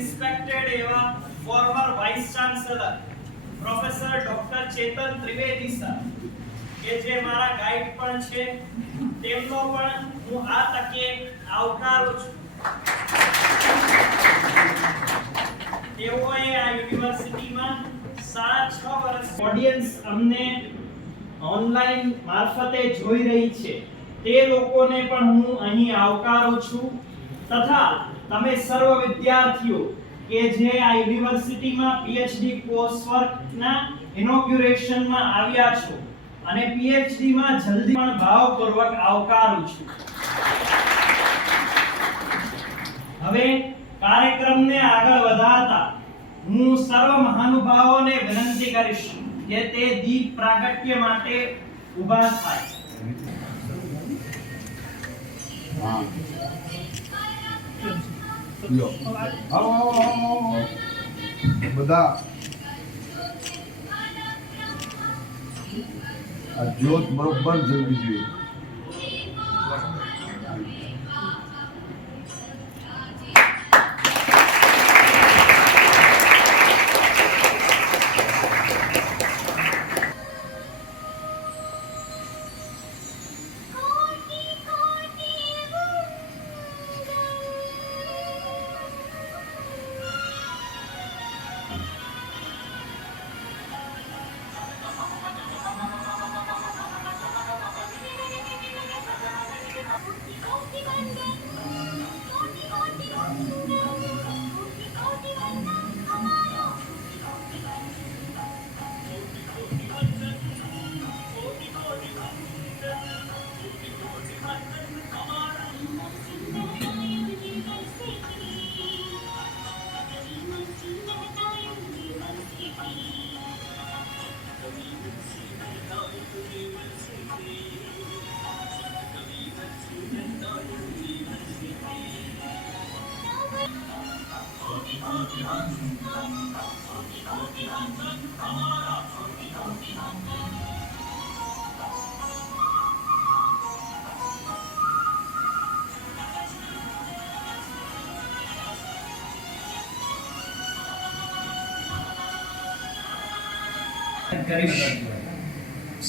Respected એવા former vice chancellor professor doctor Chetan Trivedi sir કે જે મારા ગાઈડ પણ છે, તેમનો પણ હું આ તકે આવકારું છું. તેઓએ આ યુનિવર્સિટીમાં 6 વર્ષ ઓડિયન્સ અમને ઓનલાઈન મારફતે જોઈ રહી છે, તે લોકોને પણ હું અહીં આવકારું છું. તથા તમે સર્વ વિદ્યાર્થીઓ કે જે આ યુનિવર્સિટીમાં પીએચડી કોર્સવર્કના ઇનોગ્યુરેશનમાં આવ્યા છો અને પીએચડી માં જલ્દી પણ ભાવપૂર્વક આવકારું છું. હવે કાર્યક્રમને આગળ વધારતા હું સર્વ મહાનુભાવોને વિનંતી કરીશ કે તે દીપ પ્રાગટ્ય માટે ઊભા થાય. બધા આ જ્યોત બરોબર જલવી જોઈએ.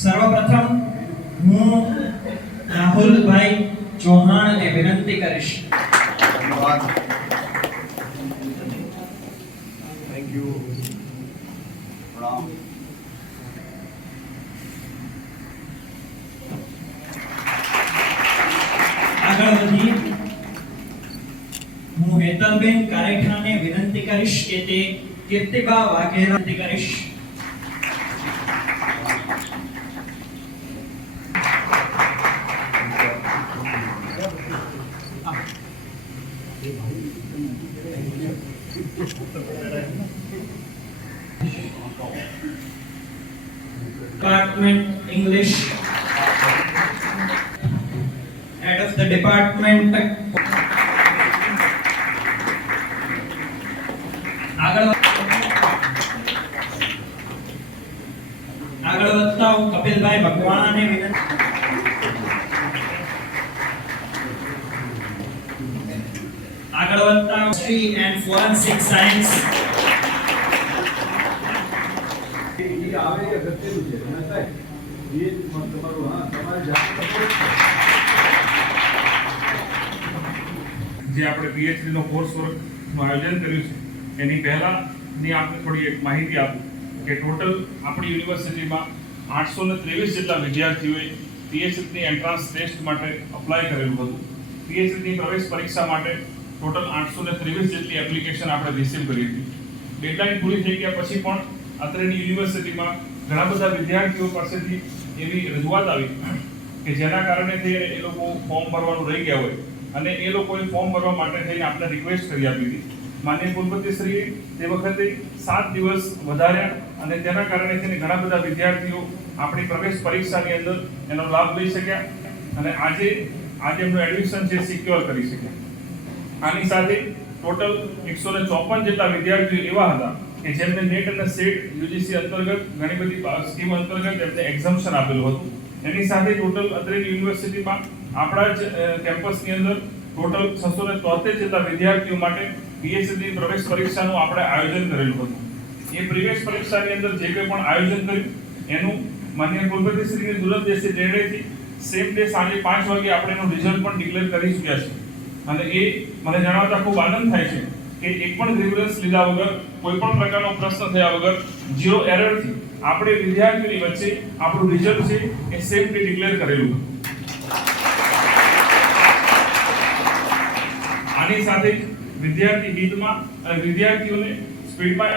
સર્વપ્રથમ હું રાહુલભાઈ ચૌહાણને વિનંતી કરીશ. ધન્યવાદ. Thank you. પ્રણામ. આગળ વધી હું હેતલબેન કારેઠાને વિનંતી કરીશ કે તે કીર્તિબા વાઘેલા વિનંતી કરીશ. Department English, head of the department. આગળ વધતા હું કપિલભાઈ મકવાણાને વિનંતી. આગળ વધતા History and Forensic Science. આવે એ અગત્યનું છે. અને સાહેબ એ તમારું તમારે જે આપણે પીએચડી નો કોર્સ વર્કનું આયોજન કર્યું છે એની પહેલાની આપણે થોડી એક માહિતી આપું કે ટોટલ આપણી યુનિવર્સિટીમાં 823 જેટલા વિદ્યાર્થીઓએ પીએચડીની એન્ટ્રાન્સ ટેસ્ટ માટે અપ્લાય કરેલું હતું. પીએચડીની પ્રવેશ પરીક્ષા માટે ટોટલ 823 જેટલી એપ્લિકેશન આપણે રિસીવ કરી હતી. ડેડલાઇન પૂરી થઈ ગયા પછી પણ અત્રેની યુનિવર્સિટીમાં ઘણા બધા વિદ્યાર્થીઓ પાસેથી એવી રજૂઆત આવી કે જેના કારણે એ લોકો ફોર્મ ભરવાનું રહી ગયા હોય અને એ લોકોએ ફોર્મ ભરવા માટે થઈને આપણે રિક્વેસ્ટ કરી આપી હતી. માનનીય કુલપતિશ્રીએ તે વખતે 7 દિવસ વધાર્યા અને તેના કારણે થઈને ઘણા બધા વિદ્યાર્થીઓ આપણી પ્રવેશ પરીક્ષાની અંદર એનો લાભ લઈ શક્યા અને આજે એમનું એડમિશન છે સિક્યોર કરી શક્યા. આની સાથે ટોટલ 154 જેટલા વિદ્યાર્થીઓ એવા હતા કે જેમને નેટ અને સેટ યુજીસી અંતર્ગત ઘણી બધી સ્કીમ અંતર્ગત એમને એક્ઝમ્પશન આપેલું હતું. એની સાથે ટોટલ અત્રેની યુનિવર્સિટીમાં આપણા જ કેમ્પસની અંદર ટોટલ 673 જેટલા વિદ્યાર્થીઓ માટે પીએચડી પ્રવેશ પરીક્ષાનું આપણે આયોજન કરેલું હતું. એ પ્રવેશ પરીક્ષાની અંદર જે કંઈ પણ આયોજન કર્યું એનું માનનીય કુલપતિશ્રીની દૂરંદેશી નિર્ણયથી સેમ ડે સાંજે 5 વાગે આપણે એનું રિઝલ્ટ પણ ડિક્લેર કરી ચૂક્યા છે. અને એ મને જણાવતા ખૂબ આનંદ થાય છે કે એક પણ ગ્રીવન્સ લીધા વગર, કોઈ પણ પ્રકારનો પ્રશ્ન થયા વગર, ઝીરો એરરથી આપણે વિદ્યાર્થીઓની વચ્ચે આપણું રિઝલ્ટ છે એ સેમ ડે ડિક્લેર કરેલું. આની સાથે વિદ્યાર્થી હિતમાં અને વિદ્યાર્થીઓને સ્પીડમાં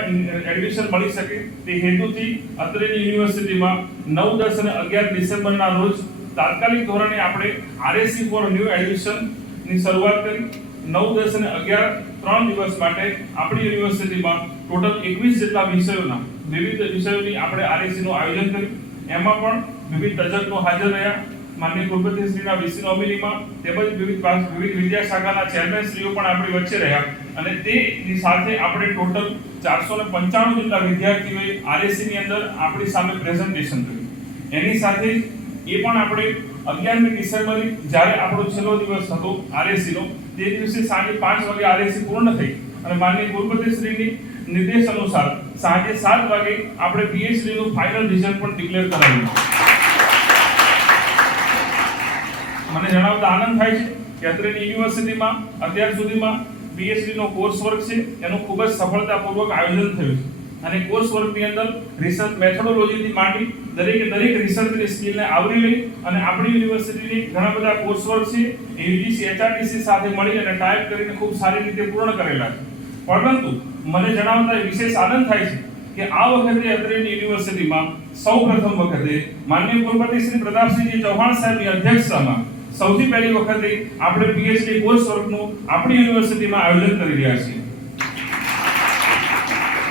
એડમિશન મળી શકે તે હેતુથી અત્રેની યુનિવર્સિટીમાં 9, 10 અને 11 ડિસેમ્બરના રોજ તાત્કાલિક ધોરણે આપણે આરએસસી ફોર ન્યૂ એડમિશન ની શરૂઆત કરી. 9, 10 અને 11 3 દિવસ માટે આપણી યુનિવર્સિટીમાં ટોટલ 21 જેટલા વિષયોના વિવિધ વિષયોની આપણે આરએસસી નું આયોજન કર્યું. એમાં પણ વિવિધ તજજ્ઞો હાજર રહ્યા. માનનીય કુલપતિશ્રીના વીસી નોમિનીમાં તેમજ વિવિધ વિદ્યા શાખાના ચેરમેનશ્રીઓ પણ આપણી વચ્ચે રહ્યા. અને તેની સાથે આપણે ટોટલ 495 જેટલા વિદ્યાર્થીઓએ આરએસસી ની અંદર આપણી સામે પ્રેઝન્ટેશન કર્યું. એની સાથે એ પણ આપણે 11મી ડિસેમ્બરે જ્યારે આપણો છેલ્લો દિવસ હતો આરએસસી નો, તે દિવસે સાંજે 5 વાગે આરએસસી પૂર્ણ થઈ અને માનનીય કુલપતિશ્રીની નિર્દેશ અનુસાર સાંજે 7 વાગે આપણે પીએચડી નું ફાઇનલ રિઝલ્ટ પણ ડિક્લેર કરાવ્યું. મને જણાવતા આનંદ થાય છે કે અત્રેની યુનિવર્સિટીમાં અત્યાર સુધીમાં પીએચડી નો કોર્સ વર્ક છે એનું ખૂબ જ સફળતાપૂર્વક આયોજન થયું છે. અને કોર્સ વર્કની અંદર રિસર્ચ મેથોડોલોજીથી માંડી દરેક રિસર્ચની સ્કિલને આવરી લઈ અને આપણી યુનિવર્સિટીની ઘણા બધા કોર્સ વર્ક છે એ યુજીસી એચઆરડીસી સાથે મળી અને ટાઈપ કરીને ખૂબ સારી રીતે પૂર્ણ કરેલા છે. પરંતુ મને જણાવતા વિશેષ આનંદ થાય છે કે આ વખતે અત્રેની યુનિવર્સિટીમાં સૌપ્રથમ વખતે માનનીય કુલપતિ શ્રી પ્રતાપસિંહજી ચૌહાણ સાહેબની અધ્યક્ષતામાં સૌથી પહેલી વખતે આપણે પીએચડી કોર્સ વર્કનું આપણી યુનિવર્સિટીમાં આયોજન કરી રહ્યા છીએ.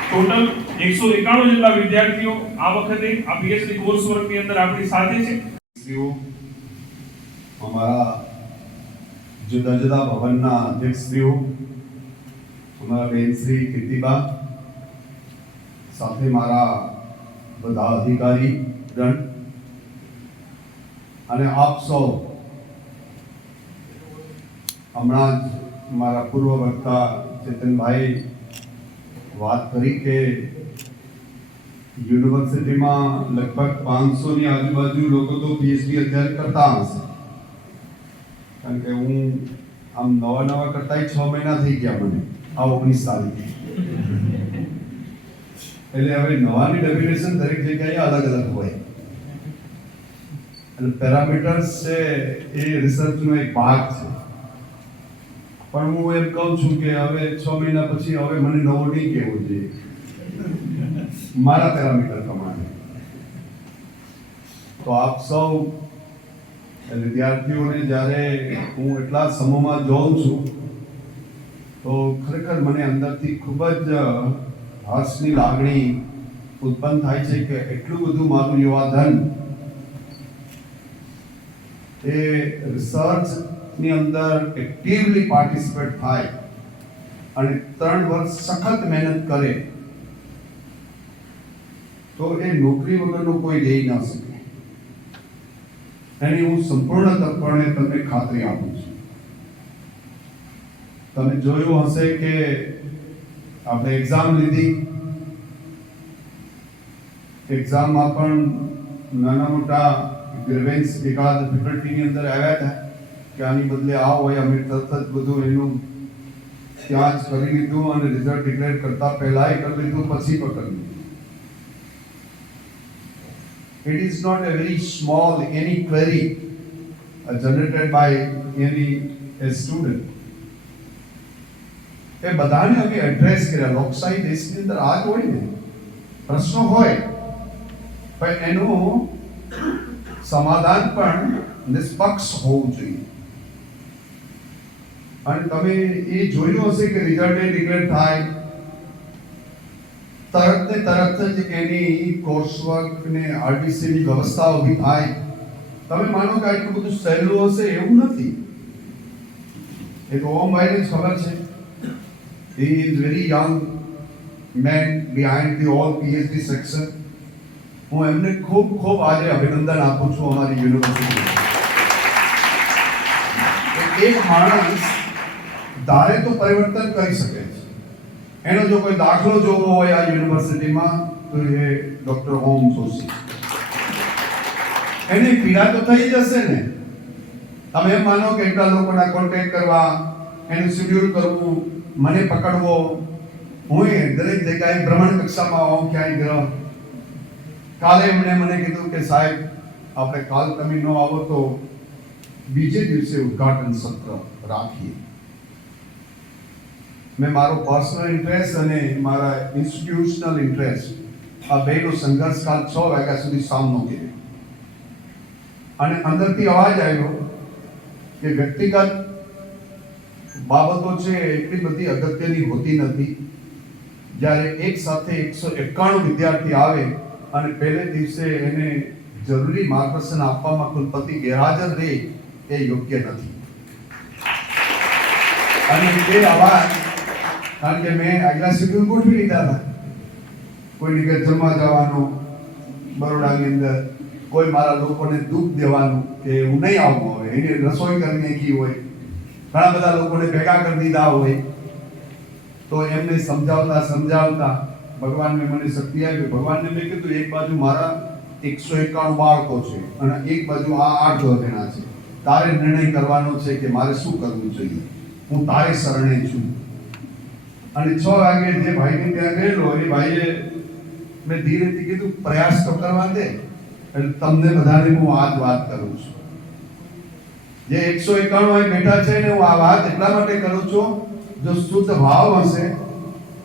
ટોટલ 191 જેટલા વિદ્યાર્થીઓ આ વખતે આ પીએચડી કોર્સ વર્કની અંદર આપણી સાથે છે. અમારા જુદા જુદા ભવનના અધ્યક્ષશ્રીઓ, અમારા બેનશ્રી કીર્તિબા, સાથે મારા બધા અધિકારી ગણ અને આપ સૌ, હમણાં જ મારા પૂર્વ વક્તા ચેતનભાઈ વાત કરી કે યુનિવર્સિટીમાં લગભગ 500 ની આજુબાજુ લોકો તો પીએચડી અત્યારે કરતા હશે. કારણ કે હું આમ નવા કરતા 6 મહિના થઈ ગયા મને આ 19 તારીખે. એટલે હવે નવાની ડેફિનેશન દરેક જગ્યાએ અલગ અલગ હોય. અને પેરામીટર્સ છે એ રિસર્ચનો એક ભાગ છે. પણ હું એમ કહું છું કે હવે 6 મહિના પછી હવે મને નવો નહીં કહેવો જોઈએ મારા પેરામીટર પ્રમાણે. તો આપ સૌ વિદ્યાર્થીઓને જ્યારે હું એટલા સમૂહમાં જોઉં છું તો ખરેખર મને અંદરથી ખૂબ જ હર્ષની લાગણી ઉત્પન્ન થાય છે કે એટલું બધું મારું યુવાધન એ રિસર્ચની અંદર એક્ટિવલી પાર્ટિસિપેટ થાય અને 3 વર્ષ સખત મહેનત કરે તો એ નોકરી વગરનો કોઈ રહી ન શકે. એની હું સંપૂર્ણપણે તમને ખાતરી આપું છું. તમે જોયું હશે કે આપણે એક્ઝામ લીધી, એક્ઝામમાં પણ નાના મોટા ગ્રેવેન્સ એકાદ ફેકલ્ટીની અંદર આવ્યા હતા કે આની બદલે આ હોય. અમે તરત જ બધું એનું ત્યાં જ કરી લીધું અને રિઝલ્ટ ડિક્લેર કરતા પહેલાં કરી લીધું, પછી પણ કરી લીધું. It is not a very small any query generated by any a student. એ બધાને અમે એડ્રેસ કર્યા. લોકશાહી દેશની અંદર આ જ હોય ને, પ્રશ્નો હોય પણ એનું સમાધાન પણ નિષ્પક્ષ હોવું જોઈએ. અને તમે એ જોયું હશે કે રિઝલ્ટ ડિક્લેર થાય તરત જ એની કોર્સ વર્ક ને આરડીસી ની વ્યવસ્થા ઊભી થાય. તમે માનો કે આટલું બધું સહેલું હશે એવું નથી. એ તો ઓમભાઈને જ ખબર છે. He is very young man behind the all PhD section. હું એમને ખૂબ આજે અભિનંદન આપું છું અમારી યુનિવર્સિટી. એક માણસ ધારે તો પરિવર્તન કરી શકે છે. એનો જો કોઈ દાખલો જોવો હોય આ યુનિવર્સિટીમાં તો એ ડોક્ટર ઓમ જોશી. એની પીડા તો થઈ જશે ને. તમે એમ માનો કે એટલા લોકોના કોન્ટેક્ટ કરવા, એનું શેડ્યુલ કરવું, મને પકડવો, હું દરેક જગ્યાએ ભ્રમણ કક્ષામાં હોઉં ક્યાંય ગયો. કાલે એમણે મને કીધું કે સાહેબ આપણે કાલ તમે ન આવો તો બીજે દિવસે ઉદ્ઘાટન સત્ર રાખીએ. મેં મારો પર્સનલ ઇન્ટરેસ્ટ અને મારા ઇન્સ્ટિટ્યુશનલ ઇન્ટરેસ્ટ આ બેનો સંઘર્ષ કાલ 6 વાગ્યા સુધી સામનો કર્યો. અને અંદરથી અવાજ આવ્યો કે વ્યક્તિગત બાબતો છે એટલી બધી અગત્યની હોતી નથી. જ્યારે એક સાથે 191 વિદ્યાર્થી આવે અને પહેલે દિવસે એને જરૂરી માર્ગદર્શન આપવામાં કુલપતિ ગેરહાજર રહે એ યોગ્ય નથી. અને તે અવાજ, કારણ કે મેં આગલા શેડ્યુલ ગોઠવી લીધા હતા. કોઈની ઘરે જમવા જવાનો બરોડાની અંદર, કોઈ મારા લોકોને દુઃખ દેવાનું કે હું નહીં આવું હોય, એને રસોઈ કરી નાખી હોય, ઘણા બધા લોકોને ભેગા કરી દીધા હોય, તો એમને સમજાવતા ભગવાનને મને શક્તિ આપી. ભગવાનને મેં કીધું એક બાજુ મારા 191 બાળકો છે અને એક બાજુ આ 8 જણા છે. તારે નિર્ણય કરવાનો છે કે મારે શું કરવું જોઈએ. હું તારે શરણે છું. અને 6 વાગે જે ભાઈને ત્યાં ગયેલો એ ભાઈએ મેં ધીરેથી કીધું પ્રયાસ તો કરવા દે. એટલે તમને બધાને હું આ જ વાત કરું છું. જે 191 બેઠા છે ને હું આ વાત એટલા માટે કરું છું, જો શુદ્ધ ભાવ હશે,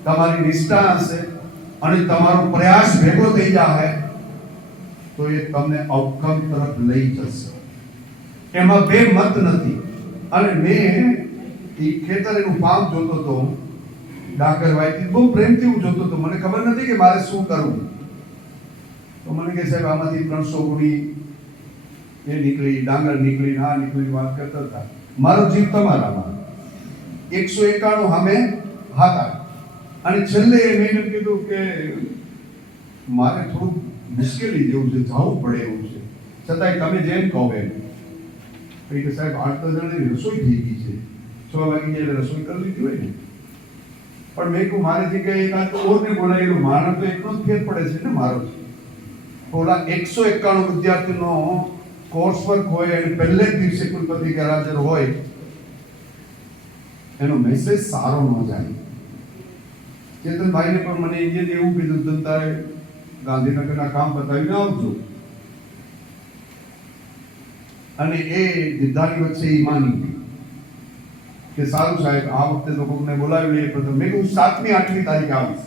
તમારી નિષ્ઠા હશે અને તમારો પ્રયાસ ભેગો થઈ જાય તો એ તમને આઉટકમ તરફ લઈ જશે. એમાં બે મત નથી. અને મેં એ ખેતર એનું ફાર્મ જોતો હતો, ડાંગરવાઈથી બહુ પ્રેમથી હું જોતો હતો. મને ખબર નથી કે મારે શું કરવું. તો મને કહે સાહેબ આમાંથી 300 ગુણી એ નીકળી, ડાંગર નીકળી, આ નીકળી, વાત કરતા હતા. મારો જીવ તમારામાં 191 સામે હતા. અને છેલ્લે મેં એમ કીધું કે મારે થોડું મુશ્કેલી જેવું છે, જવું પડે એવું છે, છતાંય તમે જેમ કહો એમ. કે સાહેબ 8 જણાની રસોઈ થઈ ગઈ છે, 6 વાગી જાય એટલે રસોઈ કરી લીધી હોય ને. પણ મેં કહ્યું મારી જગ્યાએ એકાદ તો ઓરને બોલાવેલું, મારો તો એકનો જ ફેર પડે છે ને મારો. ઓલા 191 વિદ્યાર્થીનો કોર્સ વર્ક હોય અને પહેલે જ દિવસે કુલપતિ ગેરહાજર હોય, એનો મેસેજ સારો ન જાય. ચેતનભાઈને પણ મને ઇન્જિન એવું કીધું હતું તારે ગાંધીનગરના કામ બતાવીને આવજો. અને એ દિદ્ધાની વચ્ચે એ માની ગઈ કે સારું સાહેબ આ વખતે લોકોને બોલાવી લઈએ. પ્રથમ મેં કહ્યું 7મી 8મી તારીખે આવીશ.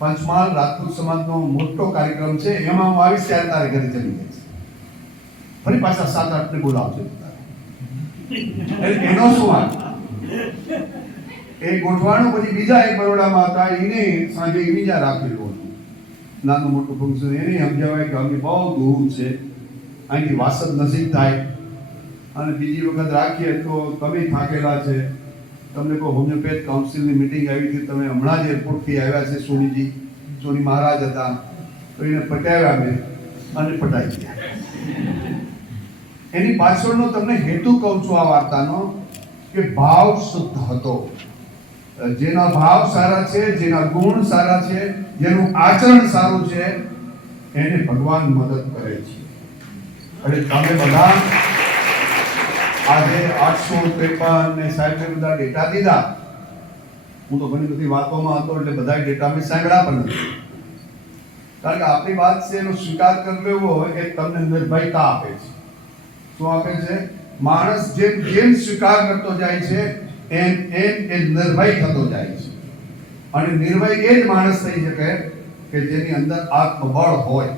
પંચમહાલ રાજપૂત સમાજનો મોટો કાર્યક્રમ છે, એમાં હું આવીશ ત્યારે તારે ઘરે ચલી જઈશ. ફરી પાછા 7 8 ને બોલાવજો. એનો શું વાત એ ગોઠવાનું. પછી બીજા એક બરોડામાં હતા, એને સાંજે બીજા રાખેલું હતું નાનું મોટું ફંક્શન. એને સમજાવાય કે અમે બહુ દૂર છે, અહીંથી વાસદ નજીક થાય અને બીજી વખત રાખીએ તો તમે થાકેલા છે, તમને કોઈ હોમિયોપેથ કાઉન્સિલની મીટિંગ આવી હતી, તમે હમણાં જ એરપોર્ટથી આવ્યા છે, સોની મહારાજ હતા, તો એને પટાવ્યા મેં અને પટાઈ ગયા. એની પાછળનો તમને હેતુ કહું છું આ વાર્તાનો, કે ભાવ શુદ્ધ હતો. જેના ભાવ સારા છે, જેના ગુણ સારા છે, જેનું આચરણ સારું છે, એને ભગવાન મદદ કરે છે. એટલે તમે બધા આજે 853 ને સાહેબે બધા ડેટા દીધા. હું તો ઘણી બધી વાતોમાં હતો એટલે બધા ડેટા મેં સાંભળ્યા પણ નથી. કારણ કે આપણી વાત છે એનો સ્વીકાર કરી લેવો હોય એ તમને નિર્ભયતા આપે છે. શું આપે છે? માણસ જેમ જેમ સ્વીકાર કરતો જાય છે એમ એમ એ નિર્ભય થતો જાય છે. અને નિર્ભય એ જ માણસ થઈ શકે કે જેની અંદર આત્મબળ હોય.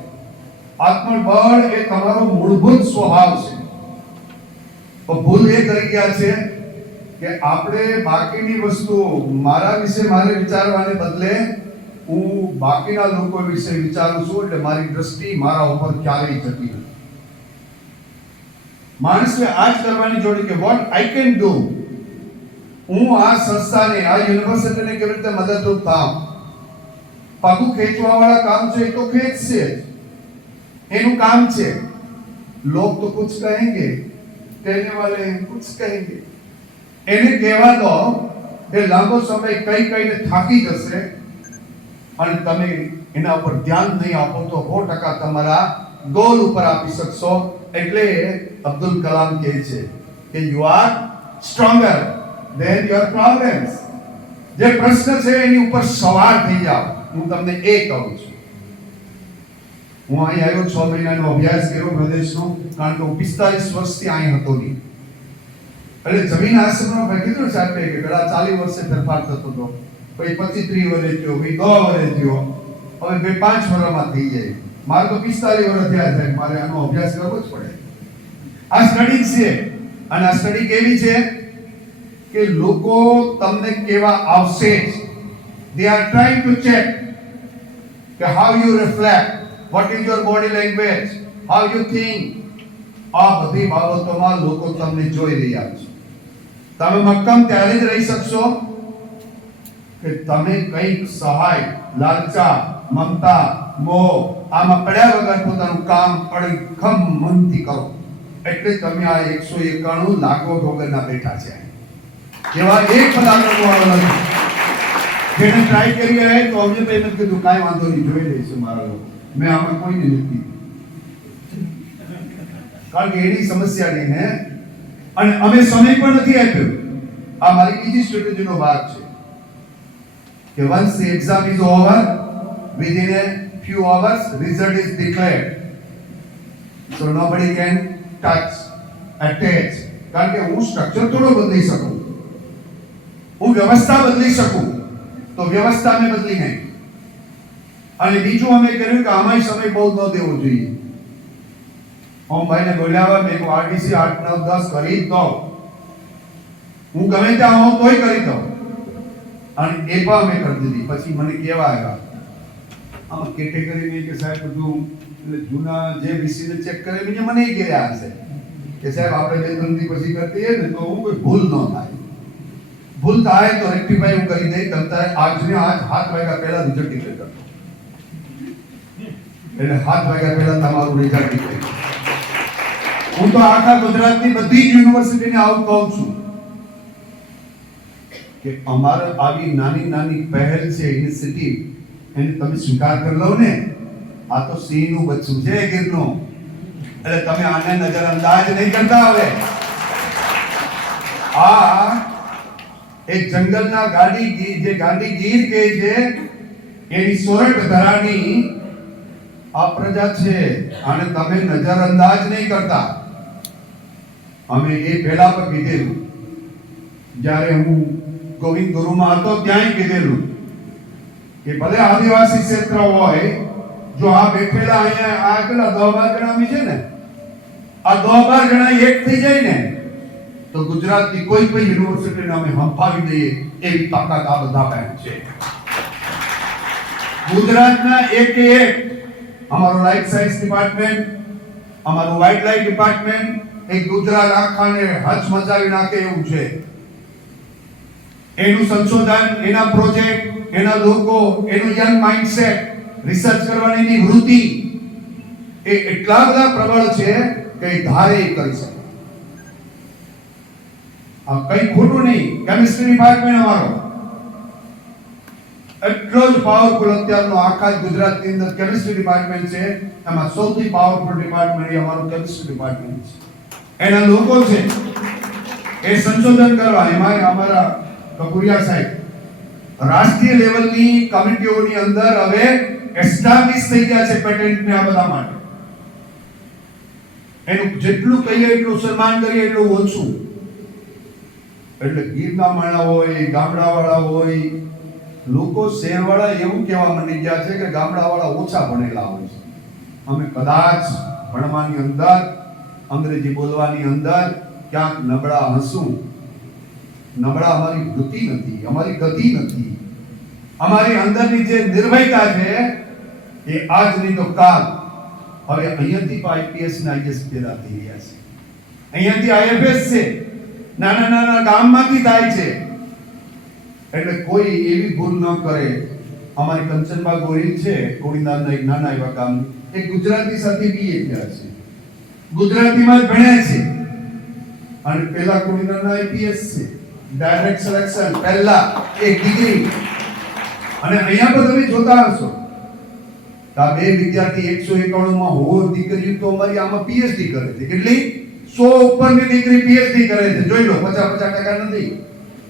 આત્મબળ એ તમારો મૂળભૂત સ્વભાવ છે. તો ભૂલ એ કરી ગયા છે કે આપણે બાકીની વસ્તુઓ, મારા વિશે મારે વિચારવાને બદલે હું બાકીના લોકો વિશે વિચારું છું, એટલે મારી દ્રષ્ટિ મારા ઉપર ક્યારેય જતી નથી. માણસને આ જ કરવાની જોડી કે વોટ આઈ કેન ડુ. હું આ સંસ્થાને, આ યુનિવર્સિટીને કેવી રીતે મદદરૂપ થાઉં. પગું ખેંચવા વાળા કામ છે એ તો ખેંચશે જ, એનું કામ છે. લોગ તો કુછ કહેંગે, कहने वाले कुछ कहेंगे. એને કહેવા દો એ લાંબો સમય કઈને થાકી જશે અને તમે એના ઉપર ધ્યાન નહીં આપો તો 100% તમારા ગોલ ઉપર આપી શકશો. એટલે અબ્દુલ કલામ કહે છે કે you are stronger than your problems. જે પ્રશ્ન છે એની ઉપર સવાર થઈ જાઓ. હું તમને એ કહું છું. હું અહીં આવ્યો 6 મહિનાનો અભ્યાસ કર્યો પ્રદેશનો, કારણ કે હું 45 વર્ષથી અહીં હતો નહીં. એટલે જમીન આશ્રમનો ભાઈ કીધું સાહેબે કે પેલા 40 વર્ષે ફેરફાર થતો હતો, પછી 25-30 વર્ષે થયો, પછી 10 વર્ષે થયો, હવે 5 વર્ષમાં થઈ જાય. મારે તો 45 વર્ષ થયા છે, મારે આનો અભ્યાસ કરવો જ પડે. આ સ્ટડી છે, અને આ સ્ટડી કેવી છે કે લોકો તમને કેવા આવશે, they are trying to check કે how you reflect, what is your body language, how you think. આ બધી બાબતોમાં લોકો તમને જોઈ રહ્યા છે. તમે મક્કમ ત્યારે જ રહી શકશો કે તમે કંઈક સહાય, લાલચા, મમતા, મોહ આમાં પડ્યા વગર પોતાનું કામ અડીખમ મનથી કરો. એટલે તમે આ 191 લાખો વગરના બેઠા છે. એવા એક પદાર્થ વાળો નથી. જેને ટ્રાય કરી હોય તો અમને પેમેન્ટ કીધું કાંઈ વાંધો નહીં, જોઈ લઈશું મારા લોકો. મેં આમાં કોઈને નથી, કારણ કે એની સમસ્યા નહીં ને, અને અમે સમય પણ નથી આપ્યો. આ મારી બીજી સ્ટ્રેટેજીનો ભાગ છે કે once the exam is over, within a few hours result is declared, so nobody can touch, attach. કારણ કે હું સ્ટ્રક્ચર થોડો બદલી શકું, હું વ્યવસ્થા બદલી શકું, તો વ્યવસ્થા મેં બદલી નહીં. અને બીજું અમે કર્યું કે આમાંય સમય બહુ ન દેવો જોઈએ. હું ભાઈને બોલાવા મેં આરડીસી 8, 9, 10 કરી દઉં, હું ગમે ત્યાં હોઉં તોય કરી દઉં. અને એ પણ અમે કરી દીધી. પછી મને કહેવા આવ્યા આમાં કેટેગરી નહીં કે સાહેબ બધું, એટલે જૂના જે વિષયને ચેક કરે બીજે મને એ કહેવા હશે કે સાહેબ આપણે બે ત્રણથી પછી કરતી ને તો હું કોઈ ભૂલ ન થાય. ભૂલ થાય તો રેક્ટિફાઈ હું કરી દઈ. તમ તારે આજને આજ 7 વાગ્યા પહેલા રિઝલ્ટ ડિક્લેર કરતો, એટલે 7 વાગ્યા પહેલા તમારું રિઝલ્ટ ડિક્લેર. હું તો આખા ગુજરાતની બધી જ યુનિવર્સિટીને આવું કહું છું કે અમારે આવી નાની નાની પહેલ છે ઇનિશિયેટિવ, એને તમે સ્વીકાર કરી લો ને. આ તો સિંહનું બચ્ચું છે ગીરનું, એટલે તમે આને નજરઅંદાજ નહીં કરતા. હવે આ એક જંગલના જે ગાંડી ગીર કહે છે એની સોરઠ ધરાની આ પ્રજા છે, આને તમે નજરઅંદાજ નહીં કરતા. અમે એ પહેલા પણ કીધેલું, જ્યારે હું ગોવિંદ ગુરુમાં હતો ત્યાંય કીધેલું કે ભલે આદિવાસી ક્ષેત્ર હોય, જો આ બેઠેલા અહીંયા આ કેટલા 10-12 જણા અમે છે ને, આ 10-12 જણા એક થઈ જાય ને તો ગુજરાતની કોઈ પણ યુનિવર્સિટીને અમે હંફાવી દઈએ એવી તાકાત આ બધા પાસે છે. ગુજરાતના એક અમારું લાઈફ સાયન્સ ડિપાર્ટમેન્ટ, અમારું વાઇલ્ડ લાઈફ ડિપાર્ટમેન્ટ એક ગુજરાત આખાને હચમચાવી નાખે એવું છે. એનું સંશોધન, એના પ્રોજેક્ટ, એના લોકો, એનું યંગ માઇન્ડસેટ, રિસર્ચ કરવાની વૃત્તિ એ એટલા બધા પ્રબળ છે કે ધારે કરી શકે. આ કઈ ખોટું નહીં. કેમિસ્ટ્રી ડિપાર્ટમેન્ટ અમારો એટલો જ પાવરફુલ અત્યારનો આખા ગુજરાતની અંદર કેમિસ્ટ્રી ડિપાર્ટમેન્ટ છે. એમાં સૌથી પાવરફુલ ડિપાર્ટમેન્ટ એ અમારું કેમિસ્ટ્રી ડિપાર્ટમેન્ટ છે. એના લોકો છે એ સંશોધન કરવા. એમાં અમારા કપુરિયા સાહેબ રાષ્ટ્રીય લેવલની કમિટીઓની અંદર હવે એસ્ટાબ્લિશ થઈ ગયા છે પેટન્ટ ને આ બધા માટે. એનું જેટલું કહીએ એટલું સન્માન કરીએ એટલું ઓછું. એટલે ગીરના માણા હોય, ગામડાવાળા હોય, લોકો શહેરવાળા એવું કહેવા માંડી ગયા છે કે ગામડાવાળા ઓછા ભણેલા હોય છે. અમે કદાચ ભણવાની અંદર, અંગ્રેજી બોલવાની અંદર ક્યાંક નબળા હશું. નબળા અમારી વૃત્તિ નથી, અમારી ગતિ નથી, અમારી અંદરની જે નિર્ભયતા છે એ આજ નહીં તો કાલ. હવે અહીંયાથી આઈપીએસ ને આઈએસ પેદા થઈ રહ્યા છે, અહીંયાથી આઈએફએસ છે, નાના નાના ગામમાંથી થાય છે. એટલે કોઈ એવી ભૂલ ન કરે. અમારી કંચનબા ગોહિલ છે, કોડીનારના એક નાના એવા ગામ, એ ગુજરાતી સાથે બીએ થયા છે, ગુજરાતીમાં જ ભણ્યા છે, અને પેલા કોડીનારના આઈપીએસ છે. ડાયરેક્ટ સિલેક્શન પહેલા એક ડિગ્રી. અને અહીંયા પણ તમે જોતા હશો કે આ બે વિદ્યાર્થી 191 માં હો દીકરીઓ તો અમારી આમાં પીએચડી કરે છે. કેટલી? 100 ઉપરની દીકરી પીએચડી કરે છે. જોઈ લો, 50% નથી.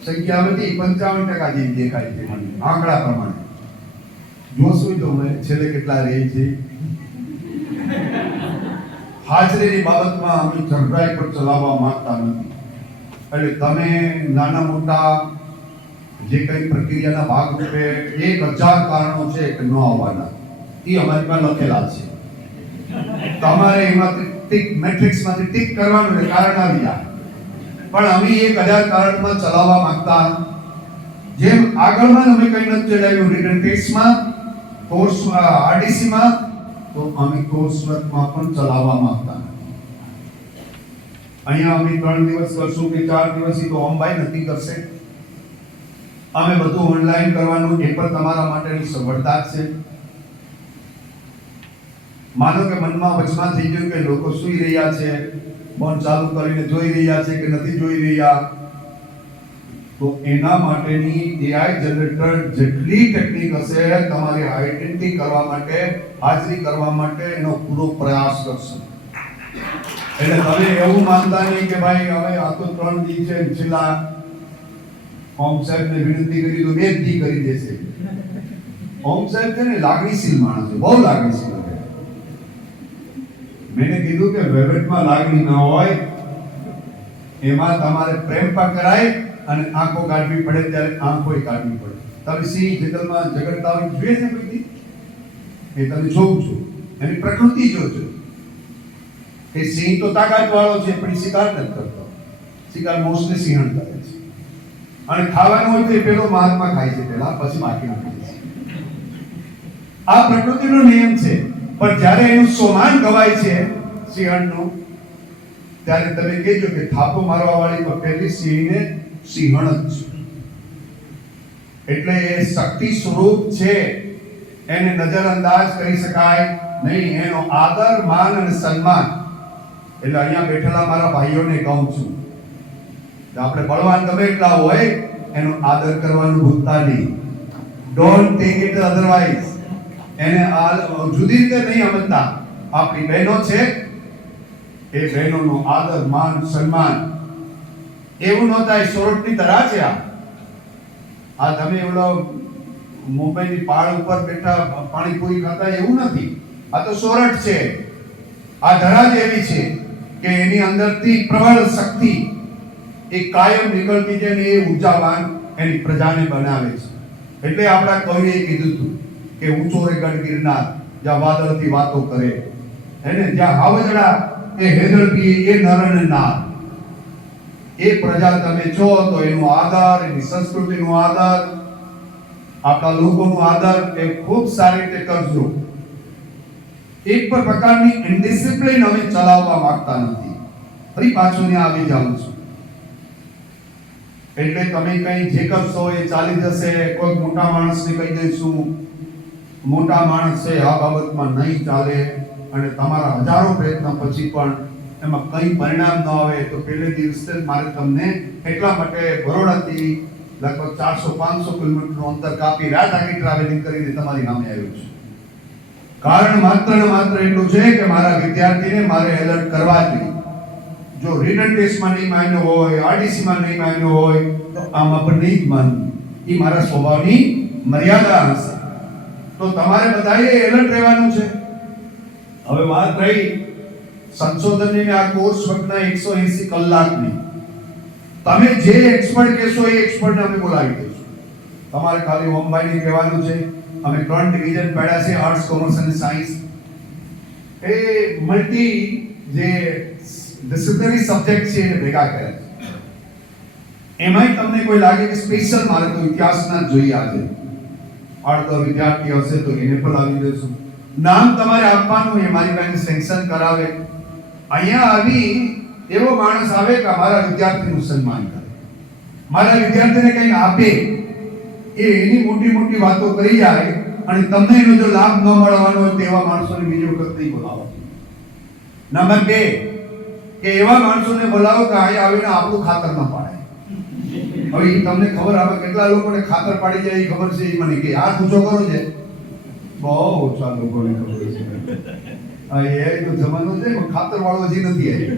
સંખ્યા બધી 55% જેવી દેખાય છે મને આંકડા પ્રમાણે. જોશું તો મેં છેલ્લે કેટલા રહે છે. હાજરીની બાબતમાં અમે ચઢાઈ પર ચલાવવા માંગતા નથી. એટલે તમે નાના મોટા જે કઈ પ્રક્રિયાના ભાગરૂપે 1000 કારણો છે કે ન આવવાના, એ અમારી પાસે લખેલા છે. તમારે એમાંથી ટિક મેટ્રિક્સમાંથી ટિક કરવાનું એટલે કારણ આવી જાય. પણ અમે 1000 કારણમાં ચલાવવા માંગતા. જેમ આગળમાં અમે કઈ નથી ચલાવ્યું રિટન ટેસ્ટમાં, કોર્સમાં, આરડીસીમાં, તો અમે કોર્સ વર્કમાં પણ ચલાવવા માંગતા. અહીંયા અમે 3 દિવસ કરશું કે 4 દિવસ, તો ઓમબાઈ નક્કી કરશે. અમે બધું ઓનલાઈન કરવાનું એ પણ તમારા માટેની સગવડતા છે. માનો કે મનમાં વચમાં થઈ ગયું કે લોકો સૂઈ રહ્યા છે, ફોન ચાલુ કરીને જોઈ રહ્યા છે કે નથી જોઈ રહ્યા, તો એના માટેની AI જનરેટર જેટલી ટેકનિક હશે તમારી આઈડેન્ટિટી કરવા માટે, હાજરી કરવા માટે એનો પૂરો પ્રયાસ કરશે. એટલે તમે એવું માનતા નહીં કે ભાઈ હવે આ તો 3 દી છે, છેલ્લા ઓમ સાહેબને વિનંતી કરી તો 2 દી કરી દેશે. ઓમ સાહેબ છે ને લાગણીશીલ માણસ છે, બહુ લાગણીશીલ છે. મેને કીધું કે વેવેટમાં લાગણી ન હોય, એમાં તમારે પ્રેમ પણ કરાય અને આંખો કાઢવી પડે ત્યારે આંખોય કાઢવી પડે. તમે સિંહ જંગલમાં ઝઘડતા હોય જોઈએ છે કોઈથી? એ તમે જોવ છો, એની પ્રકૃતિ જોજો. એ સિંહ તો તાકાત વાળો છે પણ શિકાર નથી કરતો. શિકાર મોસ્ટલી સિંહણ કરે છે. અને ખાવાનું હોય તો એ પેલો મહાત્મા ખાય છે પહેલા, પછી બાકીના ખાય છે. આ પ્રકૃતિનો નિયમ છે. પણ જ્યારે એનું સોમાન ગવાય છે સિંહણનું, ત્યારે તમે કહેજો કે થાપો મારવા વાળી તો પહેલી સિંહને સિંહણ જ છે. એટલે એ શક્તિ સ્વરૂપ છે, એને નજરઅંદાજ કરી શકાય નહીં. એનો આદર, માન અને સન્માન. એટલે અહીંયા બેઠેલા મારા ભાઈઓને કહું છું કે આપણે બળવાન ગમે એટલા હોય, એનો આદર કરવાનું ભૂલતા નહીં. Don't take it otherwise. એને જુદી રીતે નહીં સમજતા. આપણી બહેનો છે, એ બહેનોનો આદર, માન, સન્માન. એવું ન થાય સોરઠની તરા છે. આ તમે ઓલો મુંબઈની પહાડ ઉપર બેઠા પાણીપુરી ખાતા એવું નથી. આ તો સોરઠ છે. આ ધરા જ એવી છે કે એની અંદરથી પ્રબળ શક્તિ એ કાયમ નીકળતી છે, અને એ ઉર્જાવાન એની પ્રજાને બનાવે છે. એટલે આપણા કવિએ કીધું હતું કે ઊંચો રે ગઢ ગિરનાર, જ્યાં વાદળથી વાતો કરે, એને જ્યાં હાવજડા એ હેદળ પીએ, એ નર અને નાર. એ પ્રજા તમે છો તો એનો આદર, એની સંસ્કૃતિનો આદર, આપણા લોકોનો આદર એ ખૂબ સારી રીતે કરજો. એક પણ પ્રકારની ઇન્ડિસિપ્લિન અમે ચલાવવા માંગતા નથી. ફરી પાછું ત્યાં આવી જાઉં છું. એટલે તમે કઈ જે કરશો એ ચાલી જશે. કોઈ મોટા માણસને કહી દઈશું, મોટા માણસ છે, આ બાબતમાં નહીં ચાલે, અને તમારા હજારો પ્રયત્ન પછી પણ એમાં કઈ પરિણામ ન આવે, તો પહેલે દિવસે મારે તમને એટલા માટે બરોડાથી લગભગ 400-500 કિલોમીટરનું અંતર કાપી રાત આખી ટ્રાવેલિંગ કરીને તમારી સામે આવ્યો છું. કારણ માત્ર ને માત્ર એટલું છે કે મારા વિદ્યાર્થીને મારે એલર્ટ કરવા જોઈએ. જો રિટન ટેસ્ટમાં નહીં માન્યો હોય, આરડીસીમાં નહીં માન્યો હોય, તો આમાં પણ નહીં જ માનવું. એ મારા સ્વભાવની મર્યાદા હશે. તો તમારે બધાએ એલર્ટ રહેવાનું છે. હવે વાત રહી સંશોધનની, આ કોર્સ વર્કના 180 કલાકની. તમે જે એક્સપર્ટ કહેશો એ એક્સપર્ટને અમે બોલાવી દઈશું. તમારે ખાલી હોમબાઈની કહેવાનું છે. અમે 3 ડિવિઝન પાડ્યા છે, આર્ટ્સ, કોમર્સ અને સાયન્સ. એ મલ્ટી જે ડિસિપ્લિનરી સબ્જેક્ટ છે એને ભેગા કર્યા છે. એમાંય તમને કોઈ લાગે કે સ્પેશિયલ મારે તો ઇતિહાસના જ જોઈએ આજે, અડધો વિદ્યાર્થી હશે તો એને પણ લાવી દેશું. નામ તમારે આપવાનું, એ મારી પાસે સેન્કશન કરાવે. અહીંયા આવી એવો માણસ આવે કે મારા વિદ્યાર્થીનું સન્માન કરે, મારા વિદ્યાર્થીને કંઈક આપે, એ એની મોટી મોટી વાતો કરી જાય, અને તમને એનો જો લાભ ન મળવાનો હોય તેવા માણસોને બીજી વખત નહીં બોલાવો. નંબર 2 કે એવા માણસોને બોલાવો કે અહીં આવીને આપણું ખાતર ન પાડે. હવે ઈ તમને ખબર આવે કેટલા લોકોને ખાતર પાડી જાય ઈ ખબર છે? ઈ મને કે હાથ ઊંચો કરો છે. બહુ ઓછા લોકોને ખબર છે. આ એ તો જમાનો છે પણ ખાતર વાળો હજી નથી આવ્યો.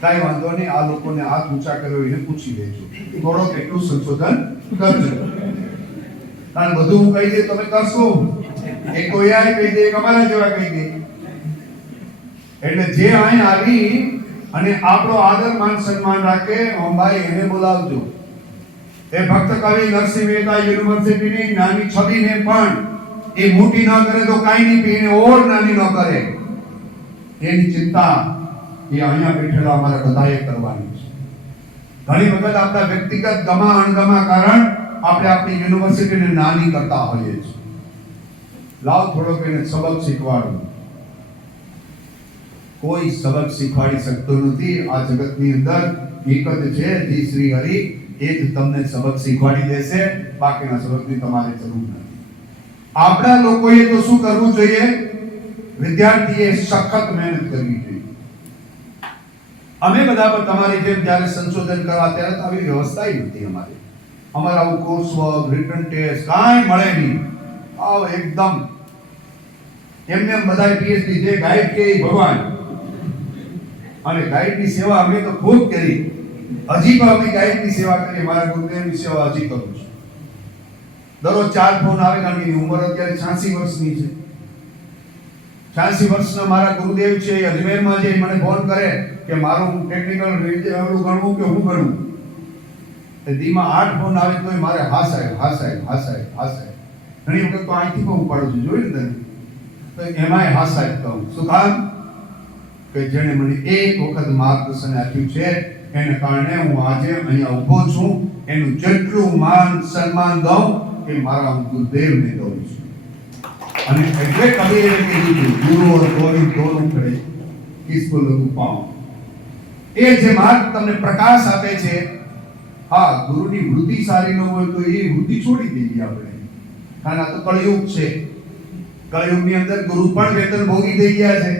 કાંઈ વાંધો નહીં, આ લોકોને હાથ ઊંચા કર્યો એને પૂછી લેજો, થોડોક એટલું સંશોધન કરજો. કારણ બધું હું કહી દે તમે કરશો, એક કોઈ આ કહી દે, એક અમારા જેવા કહી દે. એટલે જે અહીં આવી અને આપણો આદર માન સન્માન રાખે, ભાઈ એને બોલાવજો. એ ભક્ત કવિ નરસિંહ મહેતા યુનિવર્સિટીની નાની છબીને પણ એ મોટી ન કરે તો કાંઈ નહીં, પીને ઓર નાની ન કરે, એની ચિંતા એ અહીંયા બેઠેલા અમારા બધાએ કરવાની છે. ઘણી વખત આપણા વ્યક્તિગત ગમા અણગમા કારણ આપણે આપણી યુનિવર્સિટીને નાની કરતા હોઈએ છીએ. લાવ થોડોક એને સબક શીખવાડો. કોઈ સબક શીખવાડી શકતો નથી આ જગતની અંદર. એક જ છે જે શ્રી હરિ, એ જ તમને સબક શીખવાડી દેશે, બાકીના સબકની તમારે જરૂર નથી. આપણા લોકોએ તો શું કરવું જોઈએ? વિદ્યાર્થીએ સખત મહેનત કરવી જોઈએ. અમે બધા પણ તમારી જેમ જ્યારે સંશોધન કરવા ત્યારે તો આવી વ્યવસ્થા નથી અમારી. અમારા આવું કોર્સ વર્ક, રિટન ટેસ્ટ કાંઈ મળે નહીં. આવ એકદમ એમને બધા પીએચડી જે ગાઈડ કે ભગવાન. અને ગાઈડની સેવા અમે તો ખૂબ કરી, હજી પણ અમે ગાઈડની સેવા કરી. મારા ગુરુદેવની સેવા હજી કરું છું. દરરોજ 4 ફોન આવે, કારણ કે ઉંમર અત્યારે 86 વર્ષની છે. 86 વર્ષના મારા ગુરુદેવ છે, અજમેરમાં જઈ મને ફોન કરે કે મારું ટેકનિકલ રીતે એવડું ગણવું કે હું ગણવું. એ દીમાં 8 ફોન આવે તોય મારે હા સાહેબ, હા સાહેબ, હા સાહેબ, હા સાહેબ. ઘણી વખત તો અહીંથી પણ ઉપાડું છું, જોયું ને તો એમાંય હા સાહેબ કહું. શું કામ? કે જેણે મને એક વખત માર્ગદર્શન આપ્યું છે, એને કારણે હું આજે અહીંયા ઊભો છું. એનું જેટલું માન સન્માન દઉં એ મારા ગુરુદેવને દઉં છું. અને એટલે કબીરે કીધું, ગુરુ ઓર ગોવિંદ દોનો ખડે કિસકો લઘુ પાઉં. એ જે માર્ગ તમને પ્રકાશ આપે છે, હા, ગુરુની વૃત્તિ સારી ન હોય તો એ વૃત્તિ છોડી દઈએ આપણે. કારણ આ તો કળયુગ છે. કળયુગની અંદર ગુરુ પણ વેતન ભોગી થઈ ગયા છે.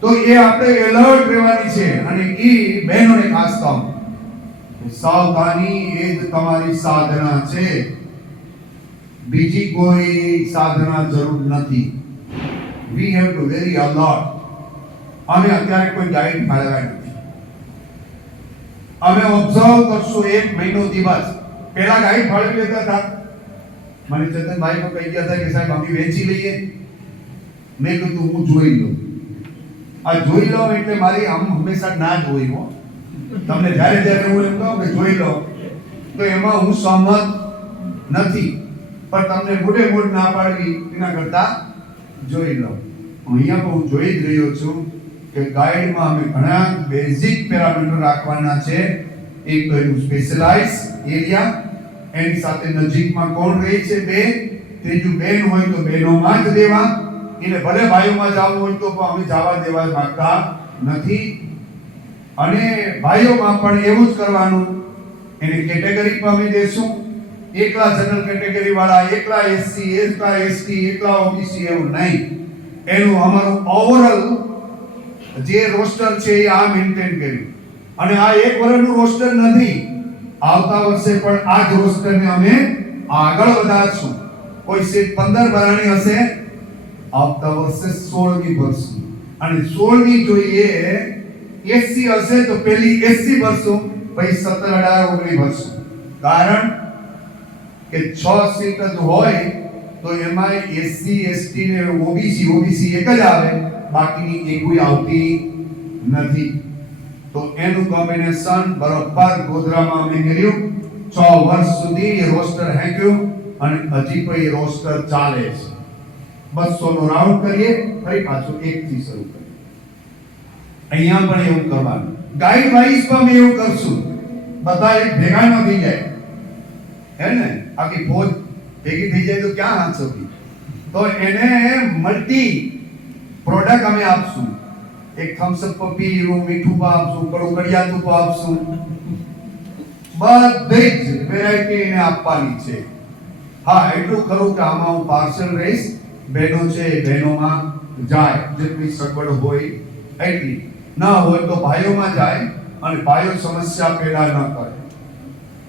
તો એ આપણે એલર્ટ રહેવાની છે. અને એ બહેનોને ખાસ કહું, સાવધાની એ જ તમારી સાધના છે, બીજી કોઈ સાધના જરૂર નથી. We have to very alert. અમે અત્યારે કોઈ ગાઈડ ફાળવ્યા નથી. અમે ઓબ્ઝર્વ કરશું 1 મહિનો દિવસ. પહેલા ગાઈડ ફાળવી લેતા હતા. મને ચેતનભાઈ પણ કહી ગયા હતા કે સાહેબ અમે વેચી લઈએ. મેં કીધું હું જોઈ લઉં. આ જોઈ લો એટલે મારી આમ હંમેશા ના જ હોય હો. તમને જ્યારે જ્યારે હું એમ કહું કે જોઈ લો તો એમાં હું સહમત નથી. પણ તમને મોઢે મોઢ ના પાડવી એના કરતા જોઈ લો. અહીંયા પણ હું જોઈ જ રહ્યો છું કે ગાઈડમાં અમે ઘણા બેઝિક પેરામીટર રાખવાના છે. એક તો એનું સ્પેશિયલાઇઝ એરિયા, એની સાથે નજીકમાં કોણ રહે છે 2, ત્રીજું બેન હોય તો બહેનોમાં જ દેવા. એને ભલે ભાઈઓમાં જવું હોય તો પણ અમે જવા દેવા માંગતા નથી. અને ભાઈઓમાં પણ એવું જ કરવાનું. એની કેટેગરી પણ અમે દેશું. એકલા જનરલ કેટેગરી વાળા, એકલા એસસી, એકલા એસટી, એકલા ઓબીસી એવું નહીં. એનું અમારું ઓવરઓલ જે રોસ્ટર છે એ આ મેન્ટેન કર્યું. અને આ 1 વર્ષનું રોસ્ટર નથી. આવતા વર્ષે પણ આ જ રોસ્ટરને અમે આગળ વધારશું. કોઈ સીટ 15 ભરાણી હશે, આવતા વર્ષે 16મી ભરશું. અને 16મી જોઈએ એસસી હશે તો પેલી એસસી ભરશું, પછી 17, 18, 19 ભરશું. કારણ કે 6 સીટ જ હોય તો એમાં એસસી, એસટી ને ઓબીસી એક જ આવે, બાકીની એકોય આવતી નથી. તો એનું કોમ્બિનેશન બરોબર ગોધરામાં અમે કર્યું. 6 વર્ષ સુધી એ રોસ્ટર હેક્યું અને હજી પણ એ રોસ્ટર ચાલે છે. 200 નો રાઉન્ડ કરીએ, ફરી પાછું 1 થી શરૂ કરીએ. અહીંયા પણ એવું કરવાનું. ગાઈડ વાઇઝ પણ અમે એવું કરશું. બધા એક ભેગા ન થઈ જાય, હે ને? આખી ફોજ ભેગી થઈ જાય તો ક્યાં હાંસવી? તો એને મલ્ટી પ્રોડક્ટ અમે આપશું. એક થમ્સ અપ પપી, મીઠું આપશું, કડું કડિયાતું આપશું. બધી જ વેરાયટી એને આપવાની છે. હા, એટલું ખરું કે આમાં હું પાર્સલ રહીશ. બહેનો છે બહેનોમાં જાય, જેટલી સગવડ હોય એટલી. ન હોય તો ભાઈઓમાં જાય. અને ભાઈઓ સમસ્યા પેદા ન કરે.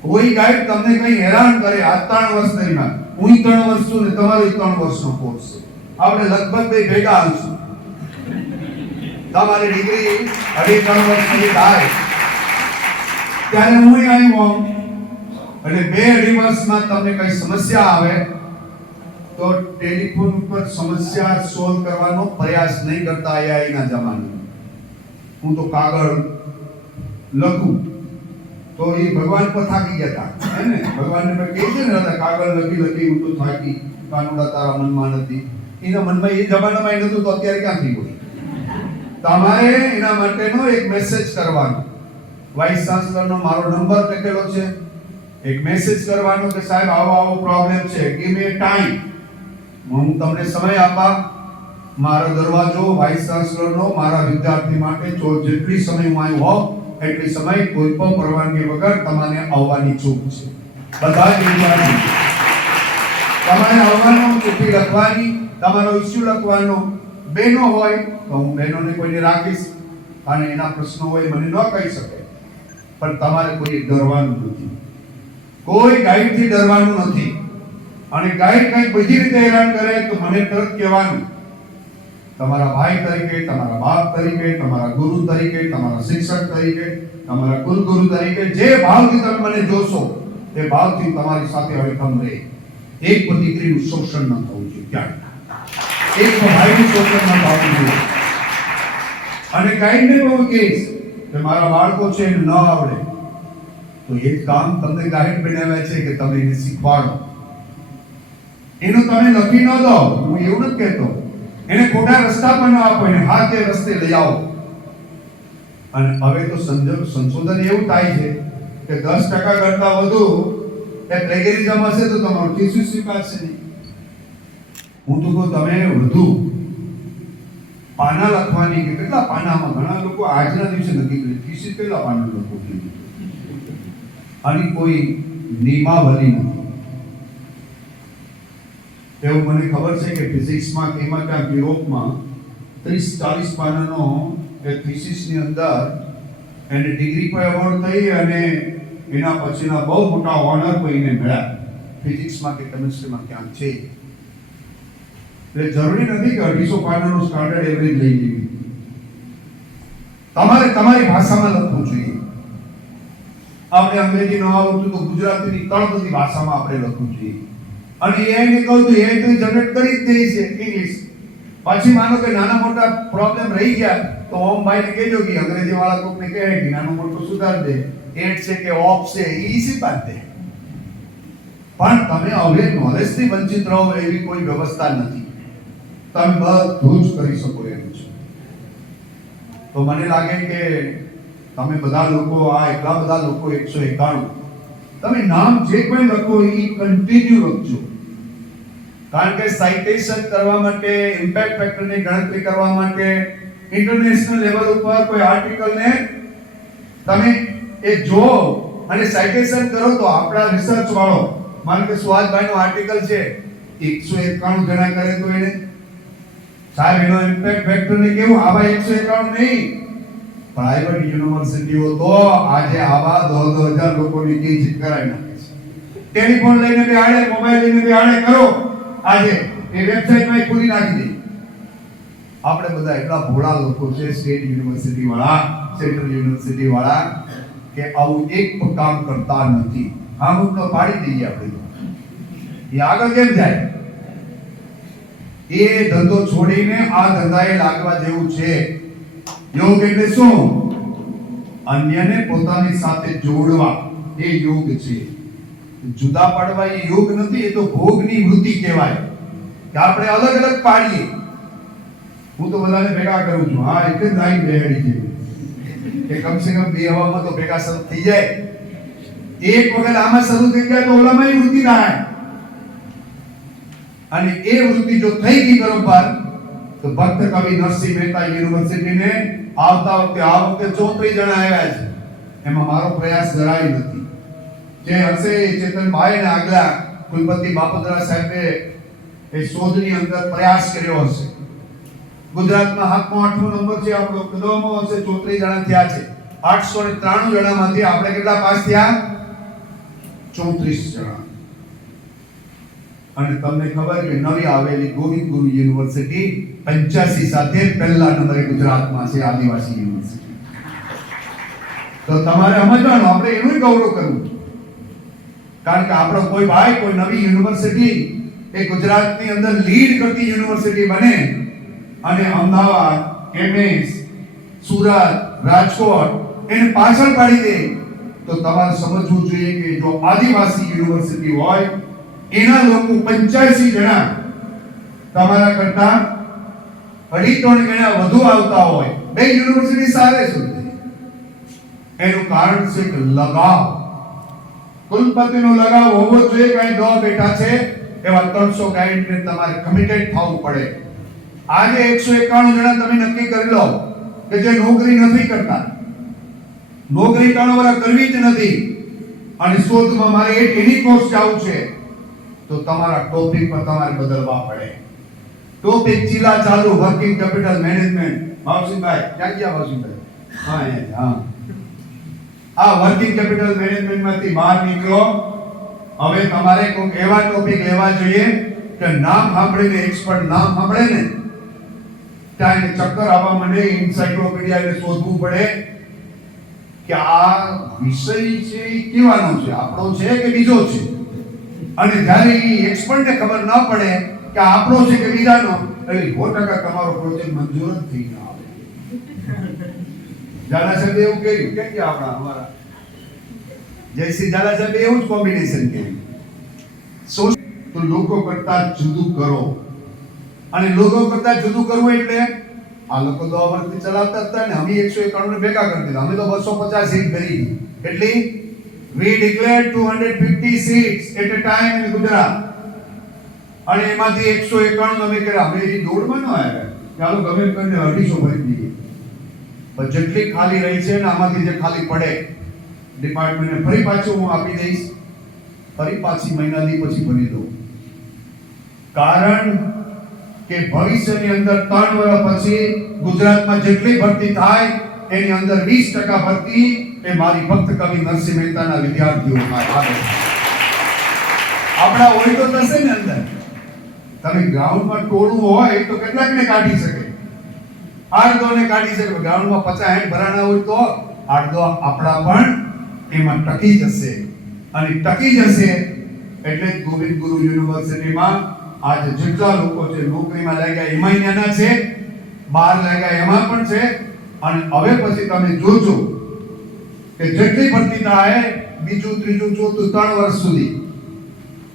કોઈ ગાઈડ તમને કઈ હેરાન કરે આ 3 વર્ષ દરમિયાન, હું 3 વર્ષ છું ને તમારો 3 વર્ષનો કોર્સ છે, આપણે લગભગ બે ભેગા આવશું. તમારી ડિગ્રી 3.5 વર્ષની થાય ત્યારે હું આવ્યો એટલે 2-2.5 વર્ષમાં તમને કઈ સમસ્યા આવે તો ટેલિફોન ઉપર સમસ્યા સોલ્વ કરવાનો પ્રયાસ નહીં કરતા AI ના જમાનામાં. હું તો કાગળ લખું તો એ ભગવાન પર થાકી ગયા હતા હે ને, ભગવાનને મેં કહે છે ને કાગળ લખી હું તો થાકી, કાનુડા તારા મનમાં નથી. એના મનમાં એ જમાનામાં એ નતું તો અત્યારે ક્યાંથી હોય. તમારે એના માટેનો એક મેસેજ કરવાનો, વાઇસ ચાન્સલરનો મારો નંબર લખેલો છે, એક મેસેજ કરવાનો કે સાહેબ આવો પ્રોબ્લેમ છે, ગીવ મી ટાઈમ, હું તમને સમય આપા. મારો દરવાજો વાઇસ ચાન્સલરનો મારા વિદ્યાર્થી માટે જેટલી સમય હું આવ્યો હોઉં એટલી સમય કોઈ પણ પરવાનગી વગર તમારે આવવાની છૂટ છે. બધા જ વિદ્યાર્થી તમારે આવવાનું, ચિઠ્ઠી લખવાની, તમારો ઇસ્યુ લખવાનો. બહેનો હોય તો હું બહેનોને કોઈને રાખીશ અને એના પ્રશ્નો હોય મને ન કહી શકે, પણ તમારે કોઈ ડરવાનું નથી, કોઈ ગાઈડથી ડરવાનું નથી. અને ગાઈડ કંઈક બીજી રીતે હેરાન કરે તો મને તરત કહેવાનું, તમારા ભાઈ તરીકે, તમારા બાપ તરીકે, તમારા ગુરુ તરીકે, તમારા શિક્ષક તરીકે, તમારા કુલગુરુ તરીકે જે ભાવથી તમે મને જોશો તે ભાવથી તમારી સાથે હવે તમે રહે. એક પણ દીકરીનું શોષણ ન થવું જોઈએ ક્યાંય, એક પણ ભાઈનું શોષણ ન થવું જોઈએ. અને ગાઈડને હું કહીશ કે મારા બાળકો છે એને ન આવડે તો એ કામ તમને ગાઈડ બનાવ્યા છે કે તમે એને શીખવાડો. એનું તમે લખી ન દો, હું એવું નથી કહેતો, એને ખોટા રસ્તા પર ન આપો, એને હાથે રસ્તે લઈ આવો. અને હવે તો સંશોધન એવું થાય છે કે 10% કરતા વધુ એ પ્લેગેરિઝમ હશે તો તમારો થીસિસ સ્વીકારશે નહીં. હું તો કહું તમે વધુ પાના લખવાની કે કેટલા પાનામાં, ઘણા લોકો આજના દિવસે નક્કી કરે થીસિસ કેટલા પાના લખો છે, આની કોઈ નિયમાવલી નથી. એવું મને ખબર છે કે ફિઝિક્સમાં કેમાં ક્યાંક યુરોપમાં 30-40 પાનાનો એ થીસિસની અંદર એને ડિગ્રી પર એવોર્ડ થઈ અને એના પછીના બહુ મોટા ઓનર કોઈને મળ્યા ફિઝિક્સમાં કે કેમિસ્ટ્રીમાં ક્યાંક છે. એટલે જરૂરી નથી કે 250 પાનાનો સ્ટાન્ડર્ડ એવરેજ લઈ લેવી. તમારે તમારી ભાષામાં લખવું જોઈએ. આપણે અંગ્રેજી ન આવડતું તો ગુજરાતીની 3 બધી ભાષામાં આપણે લખવું જોઈએ. અને AI ને કહું તો AI તો જનરેટ કરી જ દે છે ઇંગ્લિશ. પછી માનો કે નાના મોટા પ્રોબ્લેમ રહી ગયા તો ઓમ ભાઈને કહેજો કે અંગ્રેજી વાળા કોકને કહે કે નાનો મોટો સુધાર દે, એટ છે કે ઓફ છે ઈઝી બાત દે. પણ તમે હવે નોલેજથી વંચિત રહો એવી કોઈ વ્યવસ્થા નથી. તમે બધું જ કરી શકો એમ છો. તો મને લાગે કે તમે બધા લોકો આ એટલા બધા લોકો 191 તમે નામ જે કોઈ લખો એ કન્ટિન્યુ લખજો. કારણ કે સાઇટેશન કરવા માટે, ઇમ્પેક્ટ ફેક્ટરની ગણતરી કરવા માટે ઇન્ટરનેશનલ લેવલ ઉપર કોઈ આર્ટિકલને તમે એ જો અને સાઇટેશન કરો તો આપણા રિસર્ચ વાળો, માનો કે સુહાસભાઈનો આર્ટિકલ છે 191 જણા કરે તો એને સાહેબ એનો ઇમ્પેક્ટ ફેક્ટરને કેવું આવા 191 નહીં, પ્રાઇવેટ યુનિવર્સિટીઓ તો આજે આવા 2000 લોકોની ટીચિંગ કરાવી નાખે છે. ટેલિફોન લઈને બેહાડે, મોબાઈલ લઈને બેહાડે કરો, આજે એ વેબસાઈટમાં ખોલી નાખી દે. આપણે બધા એટલા ભોળા લોકો છે સ્ટેટ યુનિવર્સિટી વાળા, સેન્ટ્રલ યુનિવર્સિટી વાળા કે આવું એક પણ કામ કરતા નથી. આમનો પાડી દઈએ આપણે. એ આગળ કેમ જાય? એ ધંધો છોડીને આ ધંધાએ લાગવા જેવું છે. યોગ એટલે શું? અન્યને પોતાની સાથે જોડવા, એ યોગ છે. જુદા પાડવા એ યોગ નથી, એ તો ભોગની વૃત્તિ કહેવાય કે આપણે અલગ અલગ પાડીએ. હું તો બધાને ભેગા કરું છું. હા, એક જ લાઈન બેહાડી છે કે કમસે કમ 2 હવામાં તો ભેગા શરૂ થઈ જાય. એક વખત આમાં શરૂ થઈ જાય તો ઓલામાં વૃત્તિ થાય. અને એ વૃત્તિ જો થઈ ગઈ બરોબર તો ભક્ત કવિ નરસિંહ મહેતા યુનિવર્સિટીને આવતા વખતે આ વખતે 34 જણા આવ્યા છે. એમાં મારો પ્રયાસ જરાય નથી. જે હશે ચેતનભાઈ ને આગલા કુલપતિ બાપુદરા સાહેબે એ શોધની અંદર પ્રયાસ કર્યો હશે. ગુજરાતમાં 7મો 8મો નંબર છે આપણો, કદમો હશે 34 જણા થયા છે. 893 જણામાંથી આપણે કેટલા પાસ થયા? 34 જણા. અને તમને ખબર કે નવી આવેલી ગોવિંદ ગુરુ યુનિવર્સિટી 85 સાથે પહેલા નંબરે ગુજરાતમાં છે, આદિવાસી યુનિવર્સિટી. તો તમારે સમજવાનું, આપણે એનું ગૌરવ કરવું, કારણ કે આપણો કોઈ ભાઈ કોઈ નવી યુનિવર્સિટી એ ગુજરાતની અંદર લીડ કરતી યુનિવર્સિટી બને અને અમદાવાદ, એમએસ, સુરત, રાજકોટ એને પાછળ પાડી દે, તો તમારે સમજવું જોઈએ કે જો આદિવાસી યુનિવર્સિટી હોય એના લોકો 85 જણા તમારા કરતા 2.5-3 ગણા વધુ આવતા હોય, બે યુનિવર્સિટી સારે છે. એનું કારણ છે કે લગાવ, કુલપતિનો લગાવ હોવો જોઈએ. કઈ દો બેઠા છે એવા 300 ગાઈડને તમારે કમિટેડ થવું પડે. આજે 191 જણા તમે નક્કી કરી લો કે જે નોકરી નથી કરતા, નોકરી 3 વર્ષ કરવી જ નથી અને શોધમાં મારે એની કોર્સ જવું છે, તો તમારા ટોપિક પર તમારે બદલવા પડે. ટોપિક ચીલા ચાલુ, વર્કિંગ કેપિટલ મેનેજમેન્ટ. ભાવસિંહભાઈ ક્યાં ગયા? ભાવસિંહભાઈ હા. આ વર્કિંગ કેપિટલ મેનેજમેન્ટમાંથી બહાર નીકળો. હવે તમારે કોઈ એવા ટોપિક લેવા જોઈએ કે નામ સાંભળીને, એક્સપર્ટ નામ સાંભળે ને ત્યાં એને ચક્કર આવવા માંડે, એન્સાઇક્લોપીડિયા એને શોધવું પડે કે આ વિષય છે એ કેવાનો છે, આપણો છે કે બીજો છે. અને જ્યારે એ એક્સપર્ટને ખબર ન પડે કે આપણો છે કે બીજાનો, એટલે 100% તમારો પ્રોજેક્ટ મંજૂર જ થઈ ન આવે. ઝાલા સાહેબ એવું કર્યું કે આપણા અમારા જયસિંહ ઝાલા સાહેબ એવું જ કોમ્બિનેશન કર્યું. તો લોકો કરતા જુદું કરો. અને લોકો કરતા જુદું કરવું એટલે આ લોકો તો અમરથી ચલાવતા હતા ને, અમે 191 ને ભેગા કરી દીધા. અમે તો 250 સીટ ભરી એટલે we declared 250 seats at a time in Gujarat. અને એમાંથી 191 અમે કર્યા. અમે એ દોડમાં ન આવ્યા ચાલો ગમે એમ કરીને 250 ભરી દઈએ. પણ જેટલી ખાલી રહી છે ને આમાંથી જે ખાલી પડે ડિપાર્ટમેન્ટને ફરી પાછું હું આપી દઈશ, ફરી પાછી મહિનાથી પછી ભરી દઉં. કારણ કે ભવિષ્યની અંદર 3 વર્ષ પછી ગુજરાતમાં જેટલી ભરતી થાય એની અંદર 20% ભરતી એ મારી ભક્ત કવિ નરસિંહ મહેતાના વિદ્યાર્થીઓમાં આવે. આપણા હોય તો થશે ને અંદર. તમે ગ્રાઉન્ડમાં ટોળું હોય તો કેટલાકને કાઢી શકે, 8-2 કાઢી શકે. ગ્રાઉન્ડમાં 50-60 ભરાણા હોય તો 8-2 આપણા પણ એમાં ટકી જશે. અને ટકી જશે એટલે ગોવિંદ ગુરુ યુનિવર્સિટીમાં આજે જેટલા લોકો છે નોકરીમાં લાગ્યા એમાં નાના છે, બહાર લાગ્યા એમાં પણ છે. અને હવે પછી તમે જોજો કે જેટલી ભરતી થાય બીજું, ત્રીજું, ચોથું 3 વર્ષ સુધી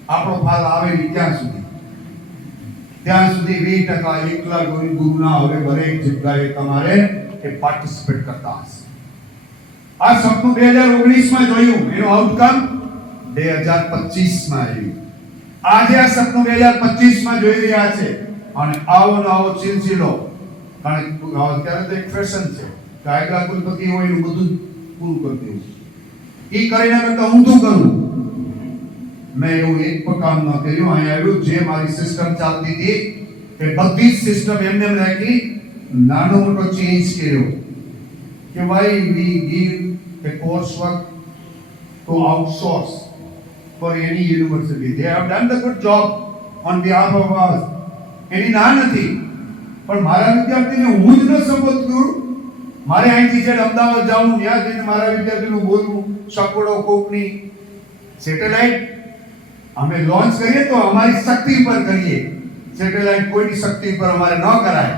આપણો ફાલ આવે નહીં ત્યાં સુધી 20% એકલા ગોવિંદ ગુરુના હવે દરેક જગ્યાએ તમારે એ પાર્ટિસિપેટ કરતા હશે. આ સપનું 2019 માં જોયું, એનો આઉટકમ 2025 માં આવ્યું. આજે આ સપનું 2025 માં જોઈ રહ્યા છે. અને આવો સિલસિલો, કારણ કે અત્યારે તો એક ફેશન છે કે આગલા કુલપતિ હોય એનું બધું પૂરું કરી દેવું, એ કરીને કરતા ઊંધું કરવું. મેં એવું એક પણ કામ ન કર્યું. અહીં આવ્યું જે મારી સિસ્ટમ ચાલતી હતી એ બધી જ સિસ્ટમ એમને એમ રાખી, નાનો મોટો ચેન્જ કર્યો કે ભાઈ we give a coursework to outsource for any university. They have done the good job on behalf of us. એની ના નથી, પણ મારા વિદ્યાર્થીને હું જ ન સંબોધ કરું. મારે અહીંથી છે અમદાવાદ જાઉં, ત્યાં જઈને મારા વિદ્યાર્થીનું બોલવું, સપોડો કોકની સેટેલાઇટ અમે લોન્ચ કરીએ તો અમારી શક્તિ પર કરીએ, સેટેલાઇટ કોઈની શક્તિ પર અમારે ન કરાય.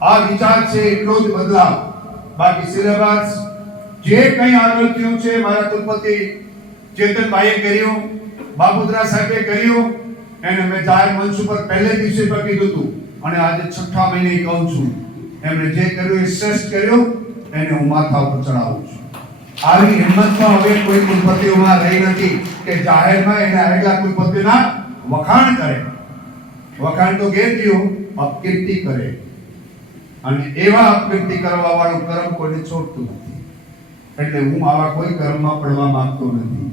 આ વિચાર છે એટલો જ બદલાવ. બાકી સિલેબસ જે કંઈ આગળ થયું છે મારા કુલપતિ ચેતનભાઈએ કર્યું, બાબુદ્રા સાહેબે કર્યું, એને મેં જાહેર મંચ ઉપર પહેલે દિવસે પર કીધું હતું અને આજે 6ઠા મહિને કહું છું, એમણે જે કર્યું એ શ્રેષ્ઠ કર્યું, એને હું માથા ઉપર ચડાવું છું. આવી હિંમત પણ હવે કોઈ કુલપતિઓમાં રહી નથી કે જાહેરમાં એને આગલા કુલપતિના વખાણ કરે. વખાણ તો ઘેર ગયું, અપકીર્તિ કરે. અને એવા અપકીર્તિ કરવા વાળું કર્મ કોઈને છોડતું નથી. એટલે હું આવા કોઈ કર્મમાં પડવા માંગતો નથી.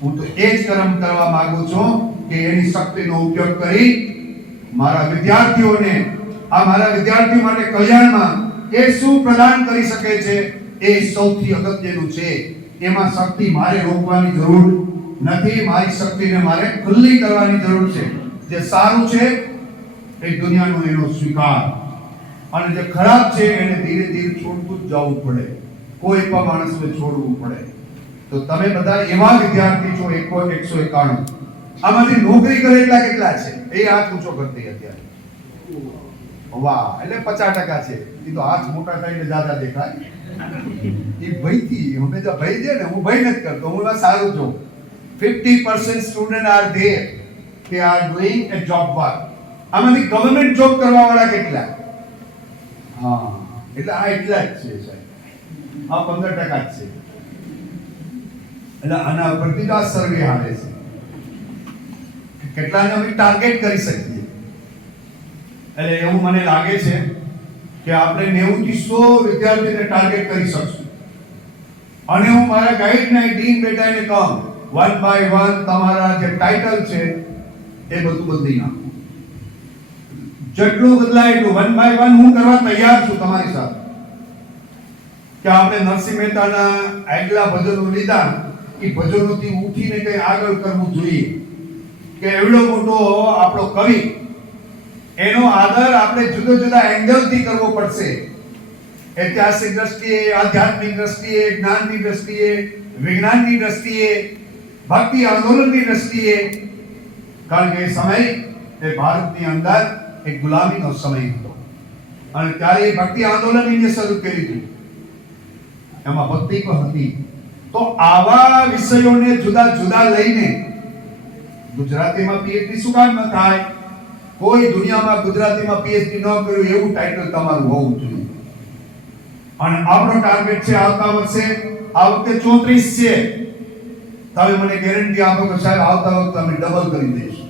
હું તો એ જ કર્મ કરવા માંગુ છું કે એની શક્તિનો ઉપયોગ કરી મારા વિદ્યાર્થીઓને, આ મારા વિદ્યાર્થીઓ માટે કલ્યાણમાં એ શું પ્રદાન કરી શકે છે એ સૌથી અગત્યનું છે. એમાં શક્તિ મારે રોકવાની જરૂર નથી. મારી શક્તિને મારે ખુલ્લી કરવાની જરૂર છે. જે સારું છે એ દુનિયાનો એનો સ્વીકાર, અને જે ખરાબ છે એને ધીરે ધીરે છોડતું જ જવું પડે. કોઈ પણ માણસને છોડવું પડે. તો તમે બધા એવા વિદ્યાર્થી છો 191. આમાંથી નોકરી કરે એટલા કેટલા છે? એ હાથ ઊંચો કરતી અત્યારે. વાહ, એટલે 50% છે. એ તો હાથ મોટા થઈને જ્યાદા દેખાય. એ ભયથી હંમેશા ભય છે ને, હું ભય નથી કરતો, હું એમાં સારું છું. 50% student are there, they are doing a job work. આમાંથી ગવર્નમેન્ટ જોબ કરવા વાળા કેટલા? હા, એટલે આ એટલા જ છે સાહેબ. આ 15% જ છે. એટલે આના પરથી જ આ સર્વે આવે છે. કેટલાને અમે ટાર્ગેટ કરી શકીએ. એટલે એવું મને લાગે છે કે આપણે 90 થી 100 વિદ્યાર્થીને ટાર્ગેટ કરી શકશું. અને હું મારા ગાઈડના ડીન બેટાને કહું, 1 by 1 તમારા જે ટાઇટલ છે એ બધું બદલી નાખો. જેટલું બદલાય એટલું 1 by 1 હું કરવા તૈયાર છું તમારી સાથે. કે આપણે નરસિંહ મહેતાના આગલા ભજનો લીધા, એ ભજનોથી ઉઠીને કઈ આગળ કરવું જોઈએ. કે એવડો મોટો આપણો કવિ, એનો આદર આપણે જુદા જુદા એંગલથી કરવો પડશે. ઐતિહાસિક દ્રષ્ટિએ, આધ્યાત્મિક દ્રષ્ટિએ, જ્ઞાનની દ્રષ્ટિએ, વિજ્ઞાનની દ્રષ્ટિએ, ભક્તિ આંદોલનની દ્રષ્ટિએ. કારણ કે એ સમય એ ભારતની અંદર એક ગુલામીનો સમય હતો, અને ત્યારે એ ભક્તિ આંદોલન એને શરૂ કર્યું હતું. એમાં ભક્તિ પણ હતી. તો આવા વિષયોને જુદા જુદા લઈને ગુજરાતીમાં પીએચડી શું કામ ન થાય? કોઈ દુનિયામાં ગુજરાતીમાં પીએચડી ન કર્યું એવું ટાઇટલ તમારું હોવું જોઈએ. અને આપણો ટાર્ગેટ છે આવતા વર્ષે, આ વખતે 34 છે. તમે મને ગેરંટી આપો કે સાહેબ આવતા વખતે અમે ડબલ કરી દઈશું.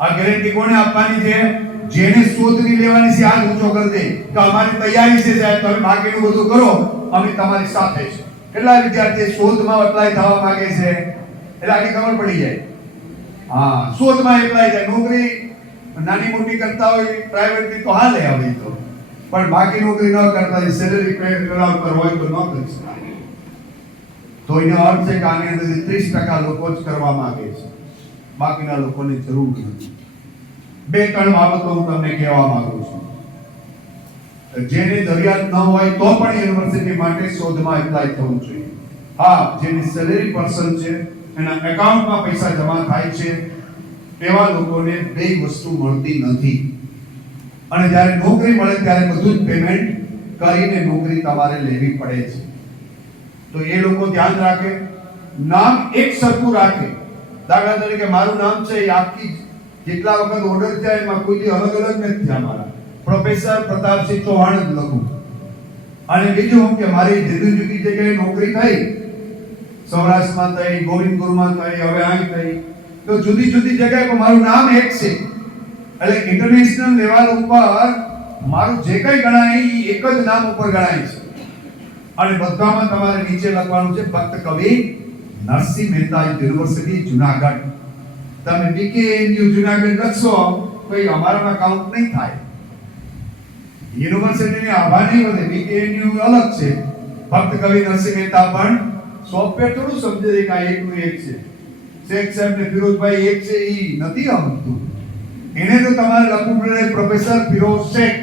આ ગેરંટી કોને આપવાની છે? જેને શોધની લેવાની છે હાથ ઊંચો કરી દે કે અમારી તૈયારી છે સાહેબ, તમે બાકીનું બધું કરો, અમે તમારી સાથે છે. કેટલા વિદ્યાર્થી શોધમાં એપ્લાય થવા માંગે છે? એટલે આની ખબર પડી જાય. હા, શોધમાં એપ્લાય થાય. નોકરી નાની મોટી કરતા હોય પ્રાઇવેટની તો હાલે હવે તો, પણ બાકી નોકરી ન કરતા હોય, સેલરી પે પર હોય તો ન કરી શકાય. તો એનો અર્થ છે કે આની અંદર 30% લોકો જ કરવા માંગે છે, બાકીના લોકોને જરૂર નથી. 2-3 બાબતો હું તમને કહેવા માંગુ છું. જેને જરૂરિયાત ન હોય તો પણ યુનિવર્સિટી માટે શોધમાં એપ્લાય થવું જોઈએ. હા, જેની સેલેરી પર્સન છે, એના એકાઉન્ટમાં પૈસા જમા થાય છે, એવા લોકોને બે વસ્તુ મળતી નથી. અને જ્યારે નોકરી મળે ત્યારે બધું જ પેમેન્ટ કરીને નોકરી તમારે લેવી પડે છે. તો એ લોકો ધ્યાન રાખે, નામ એક સરખું રાખે. દાખલા તરીકે મારું નામ છે, એ આખી જેટલા વખત ઓર્ડર થાય એમાં કોઈ અલગ અલગ નથી થયા. મારા પ્રોફેસર પ્રતાપસિંહ ચૌહાણ જ લખું. અને બીજું કે મારી જુદી જુદી જગ્યાએ નોકરી થઈ, સૌરાષ્ટ્રમાં થઈ, ગોવિંદપુરમાં થઈ, હવે અહીં થઈ, તો જુદી જુદી જગ્યાએ પણ મારું નામ એક છે. એટલે ઇન્ટરનેશનલ લેવલ ઉપર મારું જે કંઈ ગણાય એ એક જ નામ ઉપર ગણાય છે. અને બધામાં તમારે નીચે લખવાનું છે ભક્ત કવિ નરસિંહ મહેતા યુનિવર્સિટી જુનાગઢ. તમે બીકેએનયુ જુનાગઢ લખશો તો એ અમારામાં કાઉન્ટ નહીં થાય. યુનિવર્સિટીની આભા નહીં વધે. બીકેએનયુ અલગ છે, ભક્ત કવિ નરસિંહ મહેતા પણ સોફ્ટવેર થોડું સમજે કે આ એકનું એક છે. શેખ સાહેબ ને ફિરોઝભાઈ એક છે એ નથી સમજતું. એને તો તમારે લખવું પડે પ્રોફેસર ફિરોઝ શેખ,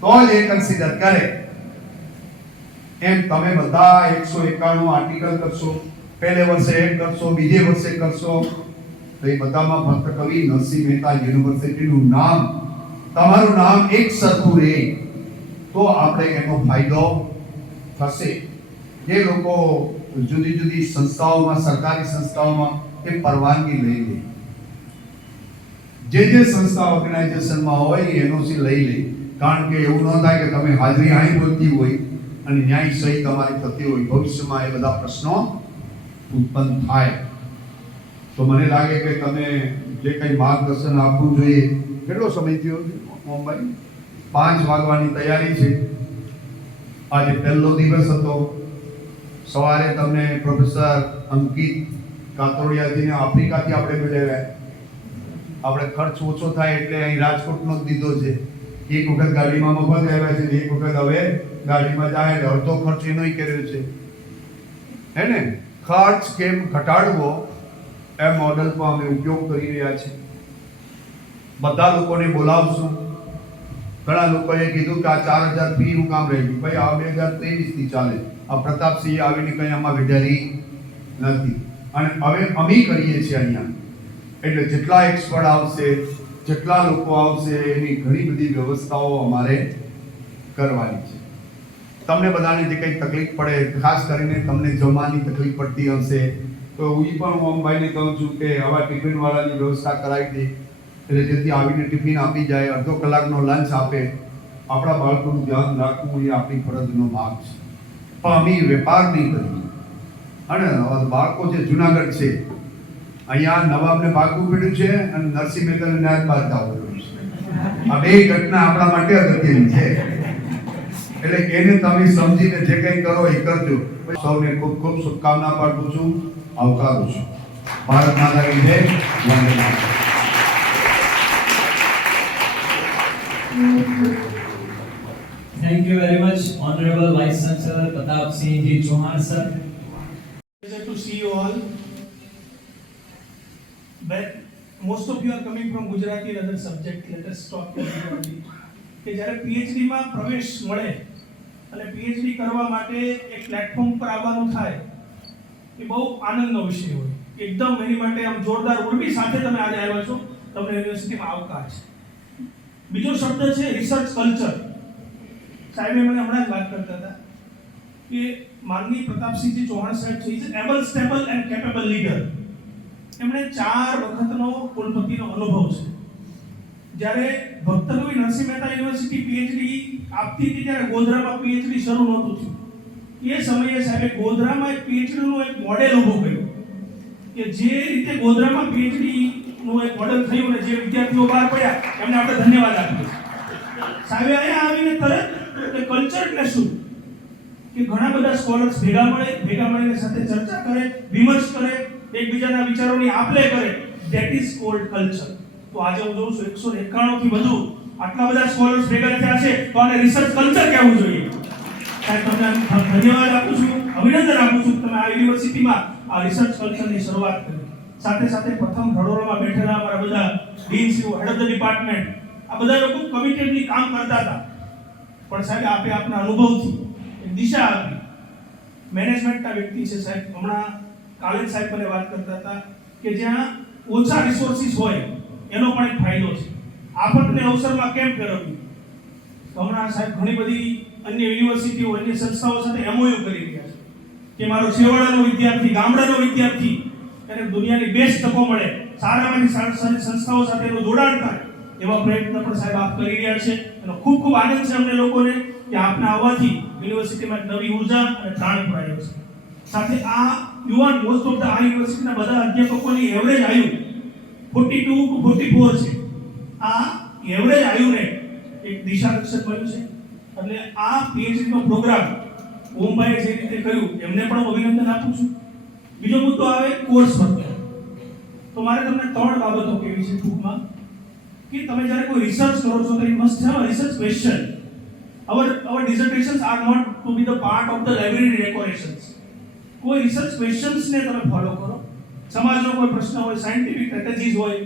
તો જ એ કન્સિડર કરે. એમ તમે બધા 191 આર્ટિકલ કરશો, પહેલે વર્ષે એક કરશો, બીજે વર્ષે કરશો, તો એ બધામાં ભક્ત કવિ નરસિંહ મહેતા યુનિવર્સિટીનું નામ, તમારું નામ એક સરખું રહે, તો આપણે એનો ફાયદો થશે. જે લોકો જુદી જુદી સંસ્થાઓમાં, સરકારી સંસ્થાઓમાં એ પરવાનગી લઈ લે, જે સંસ્થા ઓર્ગેનાઇઝેશનમાં હોય એ એનઓસી લઈ લે. કારણ કે એવું ન થાય કે તમે હાજરી અહીં બોલતી હોય અને ન્યાય સહી તમારી થતી હોય, ભવિષ્યમાં એ બધા પ્રશ્નો ઉત્પન્ન થાય. તો મને લાગે કે તમે જે કંઈ માર્ગદર્શન આપવું જોઈએ. કેટલો સમય થયો મોમભાઈ? 5 વાગવાની તૈયારી છે. આજે પહેલો દિવસ હતો. સવારે તમને પ્રોફેસર અંકિત કાતોડિયાજીને આફ્રિકાથી આપણે મેળવ્યા. આપણે ખર્ચ ઓછો થાય એટલે અહીં રાજકોટનો જ દીધો છે. એક વખત ગાડીમાં મફત આવ્યા છે, એક વખત હવે ગાડીમાં જાય એટલે અડધો ખર્ચ એનોય કર્યો છે, હે ને? ખર્ચ કેમ ઘટાડવો એ મોડલ પર અમે ઉપયોગ કરી રહ્યા છીએ. બધા લોકોને બોલાવશું. ઘણા લોકોએ કીધું કે આ 4000 ફી નું કામ રહી ગયું. ભાઈ આ 2023 થી ચાલે. આ પ્રતાપસિંહ આવીને કંઈ આમાં વિચારી નથી, અને હવે અમે કરીએ છીએ અહીંયા. એટલે જેટલા એક્સપર્ટ આવશે, જેટલા લોકો આવશે, એની ઘણી બધી વ્યવસ્થાઓ અમારે કરવાની છે. તમને બધાને જે કંઈ તકલીફ પડે, ખાસ કરીને તમને જમવાની તકલીફ પડતી હશે તો હું પણ ઓમભાઈને કહું છું કે આવા ટિફિન વાળાની વ્યવસ્થા કરાવી દે, એટલે જેથી આવીને ટિફિન આપી જાય, અડધો કલાકનો લંચ આપે. આપણા બાળકોનું ધ્યાન રાખવું એ આપણી ફરજનો ભાગ છે. પણ અમે વેપાર નહીં કરીએ. અને બાળકો જે જુનાગઢ છે, અહીંયા નવાબને ભાગવું પડ્યું છે અને નરસિંહ મહેતાને ન્યાય બાંધતા પડ્યું છે. આ બે ઘટના આપણા માટે અગત્યની છે. એટલે એને તમે સમજીને જે કંઈ કરો એ કરજો. સૌને ખૂબ ખૂબ શુભકામના પાઠવું છું, આવકારું છું. ભારત માતા કી જય. Vande Mataram. Thank you very much, Honorable Vice Chancellor Pratap Singh Ji Chauhan sir. Pleasure to see you all. But most of you are coming from Gujarati and other subject. Let us talk Gujarati. કે જ્યારે PhD માં પ્રવેશ મળે અને PhD કરવા માટે એક platform પર આવવાનું થાય એ બહુ આનંદનો વિષય હોય. એકદમ એની માટે આમ જોરદાર ઉર્મી સાથે તમે આજે આવ્યા છો, તમને યુનિવર્સિટીમાં આવકાર છે. બીજો શબ્દ છે રિસર્ચ કલ્ચર. સાહેબે મને હમણાં જ વાત કરતા હતા કે માનનીય પ્રતાપસિંહજી ચૌહાણ સાહેબ છે, is able, stable and capable leader. એમણે 4 વખતનો કુલપતિનો અનુભવ છે. જ્યારે ભક્તકવિ નરસિંહ મહેતા યુનિવર્સિટી PhD આપતી હતી ત્યારે ગોધરામાં PhD શરૂ નહોતું થયું. એ સમયે સાહેબે ગોધરામાં એક PhD નું એક મોડેલ ઊભું કર્યું કે જે રીતે ગોધરામાં PhD નું એક મોડેલ થયું ને જે વિદ્યાર્થીઓ બહાર પડ્યા એમને આપણે ધન્યવાદ આપીએ. સાહેબે અહીંયા આવીને તરત કે કલ્ચર એટલે શું, કે ઘણા બધા સ્કોલર્સ ભેગા મળીને સાથે ચર્ચા કરે, વિમર્શ કરે, એકબીજાના વિચારોની આપ-લે કરે. That is called culture. તો આજે હું જોઉં છું 191 થી વધુ આટલા બધા સ્કોલર્સ ભેગા થયા છે, તો આને રિસર્ચ કલ્ચર કહેવું જોઈએ. સાહેબ તમને ધન્યવાદ આપું છું, અભિનંદન આપું છું. તમે આ યુનિવર્સિટીમાં આ રિસર્ચ કલ્ચરની શરૂઆત કરી. સાથે સાથે પ્રથમ રડોળામાં બેઠેલા અમારા બધા ડીન શ્રીઓ, હેડ ઓફ ધ ડિપાર્ટમેન્ટ, આ બધા લોકો કમિટેડલી કામ કરતા હતા. પણ સાહેબ આપે આપના અનુભવથી એક દિશા આપી. મેનેજમેન્ટના વ્યક્તિ છે સાહેબ. હમણાં કાલે સાહેબ મને વાત કરતા હતા કે જ્યાં ઓછા રિસોર્સિસ હોય એનો પણ એક ફાયદો છે. આફતને અવસરમાં કેમ ફેરવવી. હમણાં સાહેબ ઘણી બધી અન્ય યુનિવર્સિટીઓ, અન્ય સંસ્થાઓ સાથે MOU કરી રહ્યા છે કે મારો છેવાડાનો વિદ્યાર્થી, ગામડાનો વિદ્યાર્થી એને દુનિયાની બેસ્ટ તકો મળે, સારામાંની સંસ્થાઓ સાથે એનું જોડાણ થાય, એવા પ્રયત્ન પણ સાહેબ આપ કરી રહ્યા છે. એનો ખૂબ ખૂબ આનંદ છે અમને લોકોને કે આપના આવવાથી યુનિવર્સિટીમાં નવી ઉર્જા અને પ્રાણ પુરાયો છે. સાથે આ યુવાન, મોસ્ટ ઓફ ધ આ યુનિવર્સિટીના બધા અધ્યાપકોની એવરેજ આયુ 42 to 44 છે. આ એવરેજ આયુને એક દિશાદર્શક બન્યું છે. એટલે આ PhD નો પ્રોગ્રામ ઓમભાઈએ જે રીતે કર્યું એમને પણ અભિનંદન આપું છું. બીજો મુદ્દો આવે કોર્સ વર્ક. તો મારે તમને 3 બાબતો કહેવી છે ટૂંકમાં કે તમે જ્યારે કોઈ રિસર્ચ કરો છો તો you must have a research question. Our dissertations are not to be the part of the library decorations. કોઈ રિસર્ચ ક્વેશ્ચન્સ ને તમે ફોલો કરો. સમાજનો કોઈ પ્રશ્ન હોય, સાયન્ટિફિક સ્ટ્રેટેજીસ હોય,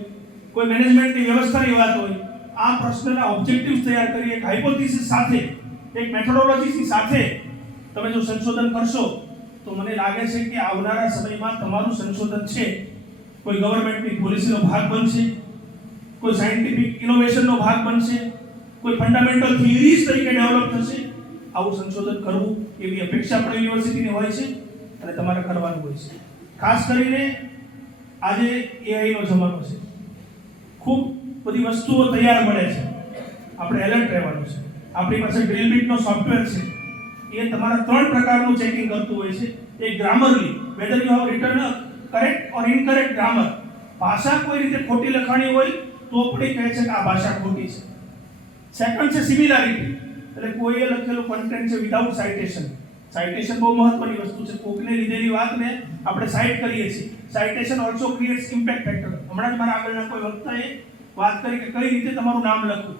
કોઈ મેનેજમેન્ટની વ્યવસ્થાની વાત હોય, આ પ્રશ્નના ઓબ્જેક્ટિવ્સ તૈયાર કરી એક હાઇપોથિસિસ સાથે, એક મેથોડોલોજીની સાથે તમે જો સંશોધન કરશો તો મને લાગે છે કે આવનારા સમયમાં તમારું સંશોધન છે કોઈ ગવર્નમેન્ટની પોલિસીનો ભાગ બનશે, કોઈ સાયન્ટિફિક ઇનોવેશનનો ભાગ બનશે, કોઈ ફંડામેન્ટલ થિયરીઝ તરીકે ડેવલપ થશે. આવું સંશોધન કરવું એવી અપેક્ષા પણ યુનિવર્સિટીની હોય છે અને તમારે કરવાનું હોય છે. ખાસ કરીને આજે AI નો જમાનો છે. ખૂબ બધી વસ્તુઓ તૈયાર મળે છે, આપણે એલર્ટ રહેવાનું છે. આપણી પાસે ડ્રીલબીટનો સોફ્ટવેર છે, એ તમારા 3 પ્રકારનું ચેકિંગ કરતું હોય છે. એક grammarly, whether you have written a correct or incorrect grammar. ભાષા કોઈ રીતે ખોટી લખાણી હોય તો પણ કહે છે કે આ ભાષા ખોટી છે. સેકન્ડ છે સિમિલારિટી, એટલે કોઈએ લખેલું કન્ટેન્ટ છે વિધાઉટ સાઇટેશન. સાઇટેશન બહુ મહત્વની વસ્તુ છે. કોકને લીધેલી વાતને આપણે સાઇટ કરીએ છીએ. Citation also creates impact factor. હમણાં જ મારા આગળના કોઈ વક્તાએ વાત કરી કે કઈ રીતે તમારું નામ લખવું.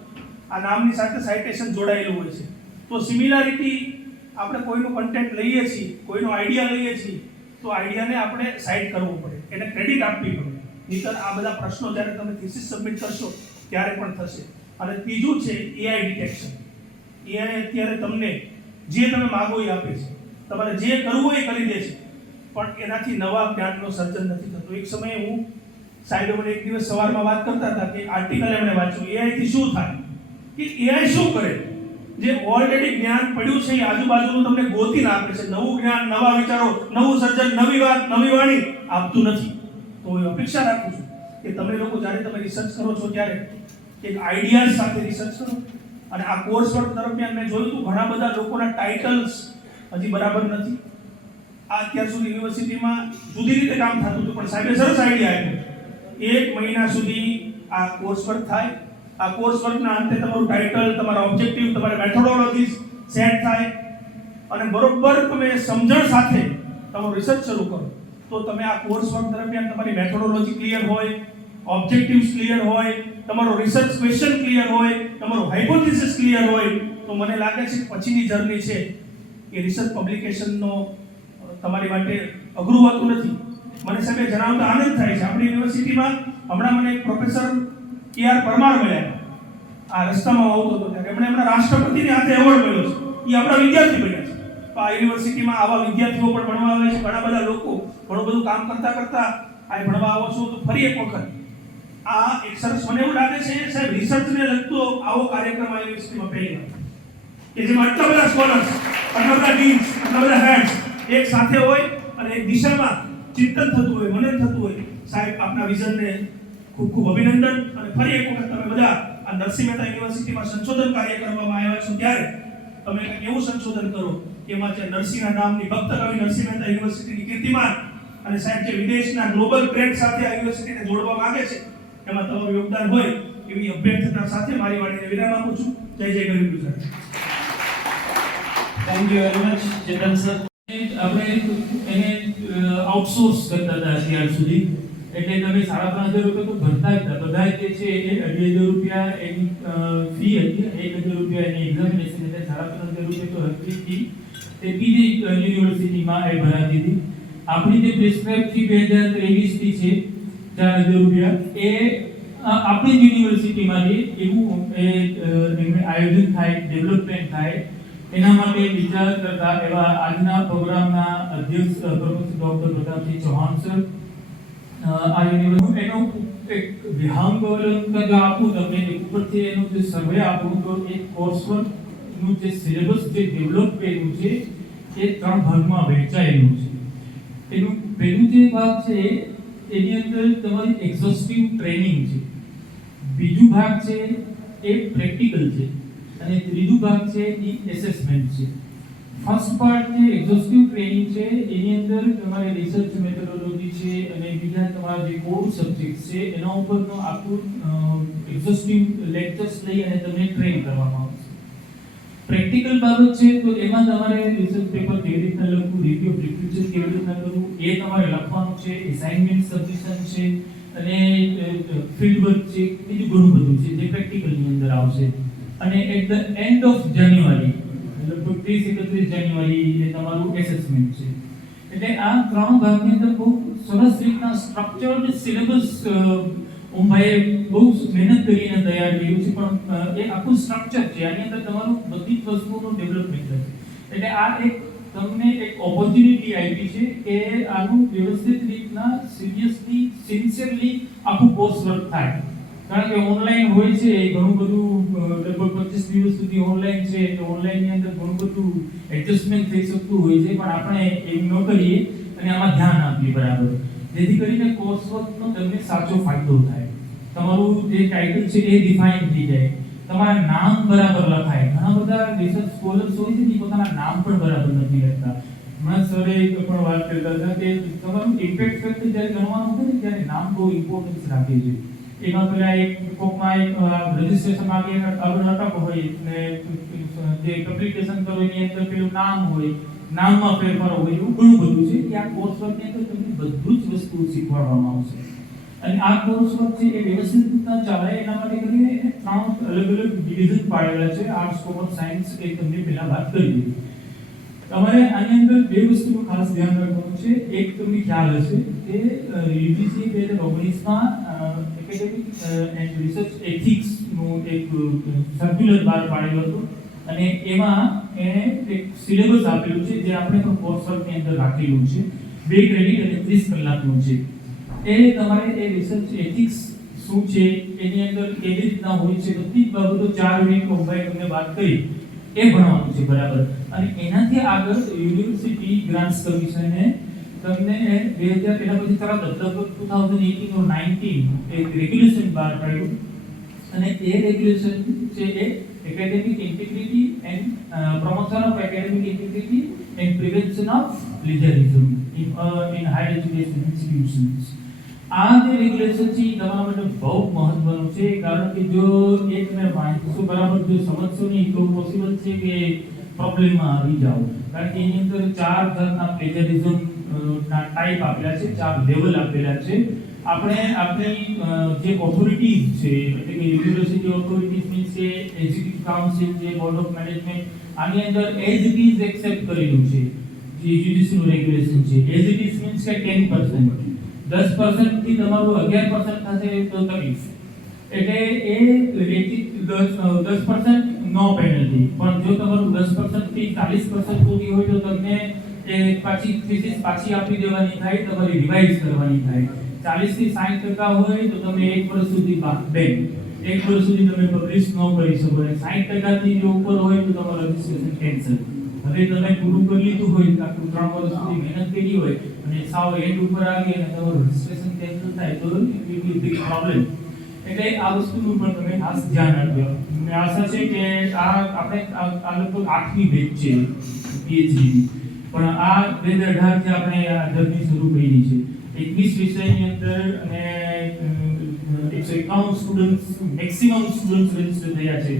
આ નામની સાથે સાઇટેશન જોડાયેલું હોય છે. તો સિમિલારિટી આપણે કોઈનું કન્ટેન્ટ લઈએ છીએ, કોઈનો આઈડિયા લઈએ છીએ, તો આઈડિયાને આપણે સાઇડ કરવો પડે, એને ક્રેડિટ આપવી પડે. નહીંતર આ બધા પ્રશ્નો જ્યારે તમે થીસિસ સબમિટ કરશો ત્યારે પણ થશે. અને ત્રીજું છે એઆઈ ડિટેક્શન. એઆઈ અત્યારે તમને જે તમે માગો એ આપે છે, તમારે જે કરવું હોય એ કરી દે છે, પણ એનાથી નવા જ્ઞાનનો સર્જન નથી થતું. એક સમયે હું સાહેબ મને એક દિવસ સવારમાં વાત કરતા હતા કે આર્ટિકલ એમણે વાંચ્યું, એઆઈથી શું થાય, કે એઆઈ શું કરે, જે ઓલરેડી જ્ઞાન પડ્યું છે એ આજુબાજુનું તમને ગોતીને આપે છે. નવું જ્ઞાન, નવા વિચારો, નવું સર્જન, નવી વાત, નવી વાણી આપતું નથી. તો હું અપેક્ષા રાખું છું કે તમે લોકો જ્યારે તમે રિસર્ચ કરો છો ત્યારે એક આઈડિયાઝ સાથે રિસર્ચ કરો. અને આ કોર્સ વર્ક દરમિયાન મેં જોયું હતું ઘણા બધા લોકોના ટાઇટલ્સ હજી બરાબર નથી. આ અત્યાર સુધી યુનિવર્સિટીમાં જુદી રીતે કામ થતું હતું, પણ સાહેબે સરસ આઈડિયા આપ્યો. 1 મહિના સુધી આ કોર્સ વર્ક થાય. આ કોર્સ વર્કના અંતે તમારું ટાઇટલ, તમારા ઓબ્જેક્ટિવ, તમારા મેથોડોલોજીસ સેટ થાય અને બરોબર તમે સમજણ સાથે તમારું રિસર્ચ શરૂ કરો, તો તમે આ કોર્સ વર્ક દરમિયાન તમારી મેથોડોલોજી ક્લિયર હોય, ઓબ્જેક્ટિવ્સ ક્લિયર હોય, તમારો રિસર્ચ ક્વેશ્ચન ક્લિયર હોય, તમારો હાઇપોથેસિસ ક્લિયર હોય, તો મને લાગે છે કે પછીની જર્ની છે એ રિસર્ચ પબ્લિકેશનનો તમારી માટે અઘરું હોતું નથી. મને સાહેબે જણાવતા આનંદ થાય છે. આપણી યુનિવર્સિટીમાં હમણાં મને એક પ્રોફેસર કે.આર. પરમાર મળ્યા. આ રસ્તામાં આવતો હતો ત્યારે એમણે એમના રાષ્ટ્રપતિને હાથે એવોર્ડ મળ્યો છે. એ આપણા વિદ્યાર્થી બન્યા છે. તો આ યુનિવર્સિટીમાં આવા વિદ્યાર્થીઓ પણ ભણવા આવે છે. ઘણા બધા લોકો ઘણું બધું કામ કરતા કરતા આ ભણવા આવો છો, તો ફરી એક વખત આ એક સરસ, મને એવું લાગે છે સાહેબ, રિસર્ચને લગતો આવો કાર્યક્રમ આ યુનિવર્સિટીમાં પહેલી વાર કે જેમાં આટલા બધા સ્કોલર્સ, આટલા બધા ડીન્સ, આટલા બધા હેડ્સ એક સાથે હોય અને એક દિશામાં ચિંતન થતું હોય, મનન થતું હોય. સાહેબ, આપના વિઝનને ખૂબ ખૂબ અભિનંદન. અને ફરી એક વખત તમે બધા આ નરસિંહ મહેતા યુનિવર્સિટીમાં સંશોધન કાર્ય કરવામાં આવ્યા છો ત્યારે તમે કંઈક એવું સંશોધન કરો કે એમાં જે નરસિંહના નામની ભક્ત કવિ નરસિંહ મહેતા યુનિવર્સિટીની કીર્તિમાન અને સાહેબ જે વિદેશના ગ્લોબલ ટ્રેન્ડ સાથે આ યુનિવર્સિટીને જોડવા માંગે છે એમાં તમારું યોગદાન હોય એવી અભ્યર્થના સાથે મારી વાણીને વિરામ આપું છું. જય જય ગરીબ Gujarat. Thank you very much Chetan sir. આપણે એને આઉટસોર્સ કરતા હતા અત્યાર સુધી, એટલે તમે 5,500 રૂપિયા તો ભરતા હતા. બધા જે છે એ 2,500 રૂપિયા એની ફી હતી, 1,000 રૂપિયા એની એક્ઝામિનેશન, એટલે 5,500 રૂપિયા તો હતી ફી. તે બીજી યુનિવર્સિટીમાં એ ભરાતી હતી. આપણી જે પ્રિસ્ક્રાઇબ ફી 2023 થી છે 4,000 રૂપિયા, એ આપણી જ યુનિવર્સિટીમાંથી એવું આયોજન થાય, ડેવલપમેન્ટ થાય, એના માટે વિચાર કરતા એવા આજના પ્રોગ્રામના અધ્યક્ષ professor doctor Pratapsinh Chauhan sir, આ યુનિવર્સિટી એનો એક વિહંગાવલોકન જો આપું તમને, ઉપરથી એનું જે સર્વે આપું તો એક કોર્સવર્કનું જે સિલેબસ જે ડેવલપ કર્યું છે એ 3 ભાગમાં વહેંચાયેલું છે. એનું પહેલું જે ભાગ છે એની અંદર તમારી એક્ઝોસ્ટિવ ટ્રેનિંગ છે, બીજું ભાગ છે એ પ્રેક્ટિકલ છે, અને ત્રીજું ભાગ છે એ એસેસમેન્ટ છે. ફર્સ્ટ પાર્ટ જે એક્ઝોસ્ટિવ ટ્રેનિંગ છે એની અંદર તમારે રિસર્ચ મેથોડોલોજી છે અને બીજા તમારા જે કોર સબ્જેક્ટ છે એના ઉપરનો આખું એક્ઝોસ્ટિવ લેક્ચર્સ લઈ અને તમને ટ્રેન કરવામાં આવશે. પ્રેક્ટિકલ બાબત છે તો એમાં તમારે રિસર્ચ પેપર કેવી રીતના લખવું, રિવ્યુ ઓફ લિટરેચર કેવી રીતના કરવું એ તમારે લખવાનું છે, એસાઇનમેન્ટ સબમિશન છે અને ફિલ્ડ વર્ક છે, બીજું ઘણું બધું છે જે પ્રેક્ટિકલની અંદર આવશે. અને એટ ધ એન્ડ ઓફ જાન્યુઆરી, લગભગ 30-31 જાન્યુઆરી એ તમારું એસેસમેન્ટ છે. એટલે આ 3 ભાગની અંદર બહુ સરસ રીતના સ્ટ્રક્ચર્ડ સિલેબસ ભાઈએ બહુ મહેનત કરીને તૈયાર કર્યું છે, પણ એ આખું સ્ટ્રક્ચર છે. આની અંદર તમારું બધી જ વસ્તુઓનું ડેવલપમેન્ટ છે. એટલે આ એક તમને એક ઓપોર્ચ્યુનિટી આપી છે કે આનું વ્યવસ્થિત રીતના સિરિયસલી, સિન્સિયરલી આખું કોર્સ વર્ક થાય. કારણ કે ઓનલાઈન હોય છે ઘણું બધું, લગભગ 25 દિવસ સુધી ઓનલાઈન છે, તો ઓનલાઈનની અંદર ઘણું બધું એડજસ્ટમેન્ટ થઈ શકતું હોય છે, પણ આપણે એમ ન કરીએ અને આમાં ધ્યાન આપીએ બરાબર, જેથી કરીને કોર્સ વર્કનો તમને સાચો ફાયદો થાય. તમારું જે ટાઇટલ છે એ ડિફાઇન થઈ જાય, તમારા નામ બરાબર લખાય. ઘણા બધા રિસર્ચ સ્કોલર્સ હોય છે કે પોતાના નામ પણ બરાબર નથી લખતા. હમણાં સરે પણ વાત કરતા હતા કે તમારું ઇમ્પેક્ટ ફેક્ટર જ્યારે ગણવાનું હોય ને ત્યારે નામ બહુ ઇમ્પોર્ટન્સ રાખે છે. એમાં પેલા એક કોકમાં એક રજિસ્ટ્રેશન આગળ અટક હોય ને જે એપ્લિકેશન કરો એની અંદર પેલું નામ હોય, નામમાં ફેરફાર હોય, એવું ઘણું બધું છે કે આ કોર્સ વર્કની અંદર તમને બધું જ વસ્તુ શીખવાડવામાં આવશે. અને આ કોર્સ વર્ક છે એ વ્યવસ્થિત રીતના ચાલે એના માટે કરીને એને 3 અલગ અલગ ડિવિઝન પાડેલા છે, આર્ટ્સ, કોમર્સ, સાયન્સ, એ તમને પહેલા વાત કરી દીધી. તમારે આની અંદર બે વસ્તુનું ખાસ ધ્યાન રાખવાનું છે. એક તમને ખ્યાલ હશે કે યુજીસી 2019 માં એકેડેમિક એન્ડ રિસર્ચ એથિક્સ નું એક સર્ક્યુલર બહાર પાડેલો હતો અને એમાં એને એક સિલેબસ આપેલું છે જે આપણે પણ કોર્સ વર્કની અંદર રાખેલું છે. 2 ક્રેડિટ અને 30 કલાકનું છે. એ તમારે એ રિસર્ચ એથિક્સ શું છે, એની અંદર કેવી રીતના હોય છે, બધી બાબતો 4 યુનિટ કોમ્બાઈન તમને વાત કરી એ ભણવાનું છે બરાબર. અને એનાથી આગળ યુનિવર્સિટી ગ્રાન્ટ્સ કમિશને તમને 2000 એના પછી તરત લગભગ 2018 or 19 એક રેગ્યુલેશન બહાર પાડ્યું અને એ રેગ્યુલેશન છે એ academic integrity and promotion of academic integrity and prevention of plagiarism in higher education institutions. આ જે રેગ્યુલેશન છે એ તમારા માટે બહુ મહત્વનું છે, કારણ કે જો એ તમે માહિતી બરાબર જો સમજશો નહીં તો પોસિબલ છે કે પ્રોબ્લેમમાં આવી જાઓ. કારણ કે એની અંદર 4 જાતના પ્લેજરિઝમ ના ટાઈપ આપેલા છે, 4 લેવલ આપેલા છે. આપણે આપણી જે ઓથોરિટીઝ છે એટલે કે યુનિવર્સિટી ઓથોરિટીઝ મીન્સ કે એક્ઝિક્યુટિવ કાઉન્સિલ છે, બોર્ડ ઓફ મેનેજમેન્ટ, આની અંદર એઝ ઇટ ઇઝ એક્સેપ્ટ કરેલું છે જે યુજીસી નું રેગ્યુલેશન છે. એઝ ઇટ ઇઝ મીન્સ કે 10%, 10% થી તમારું 11% થશે તો તકલીફ. એટલે એ 10% નો પેનલ્ટી, પણ જો તમારું 10% થી 40% સુધી હોય તો તમને એ પાછી થીસીસ પાછી આપી દેવાની થાય, તમારી રિવાઇઝ કરવાની થાય. 40 થી 60% હોય તો તમે 1 વર્ષ સુધી બેન 1 વર્ષ સુધી તમે પબ્લિશ ન કરી શકો. અને 60% થી જો ઉપર હોય તો તમારું રજિસ્ટ્રેશન કેન્સલ. હવે તમે પૂરું કરી લીધું હોય, આખું 3 વર્ષ સુધી મહેનત કરી હોય અને સાવ એન્ડ ઉપર આવી અને તમારું રજિસ્ટ્રેશન કેન્સલ થાય તો ઇટ વિલ બી પ્રોબ્લેમ. એટલે આ વસ્તુનું પણ તમે ખાસ ધ્યાન રાખજો. મને આશા છે કે આપણે આ લગભગ 8મી બેચ છે પીએચડી, પણ આ 2018 થી આપણે આ જર્ની શરૂ કરી છે. 21 વિષયની અંદર અને 151 સ્ટુડન્ટ્સ મેક્સિમમ સ્ટુડન્ટ્સ રજીસ્ટર થયા છે.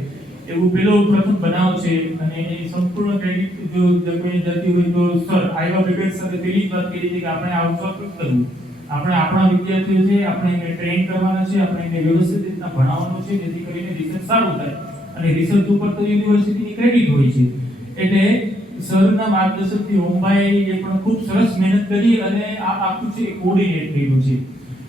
એવું પેલો પ્રથમ બનાવ છે અને એની સંપૂર્ણ ક્રેડિટ જો કોઈ જતી હોય તો સર આઈવા બ્રિગેડ સાથે પેલી જ વાત કરી હતી કે આપણે આઉટસોર્સ કરવું. આપણે આપણા વિદ્યાર્થીઓ છે, આપણે એને ટ્રેન કરવાના છે, આપણે એને વ્યવસ્થિત રીતના ભણાવવાનું છે જેથી કરીને રિસર્ચ સારું થાય. અને રિસર્ચ ઉપર તો યુનિવર્સિટીની ક્રેડિટ હોય છે. એટલે સરના માર્ગદર્શનથી ઓમભાઈ એ પણ ખૂબ સરસ મહેનત કરી અને આ આખું છે કોઓર્ડિનેટ કર્યું છે.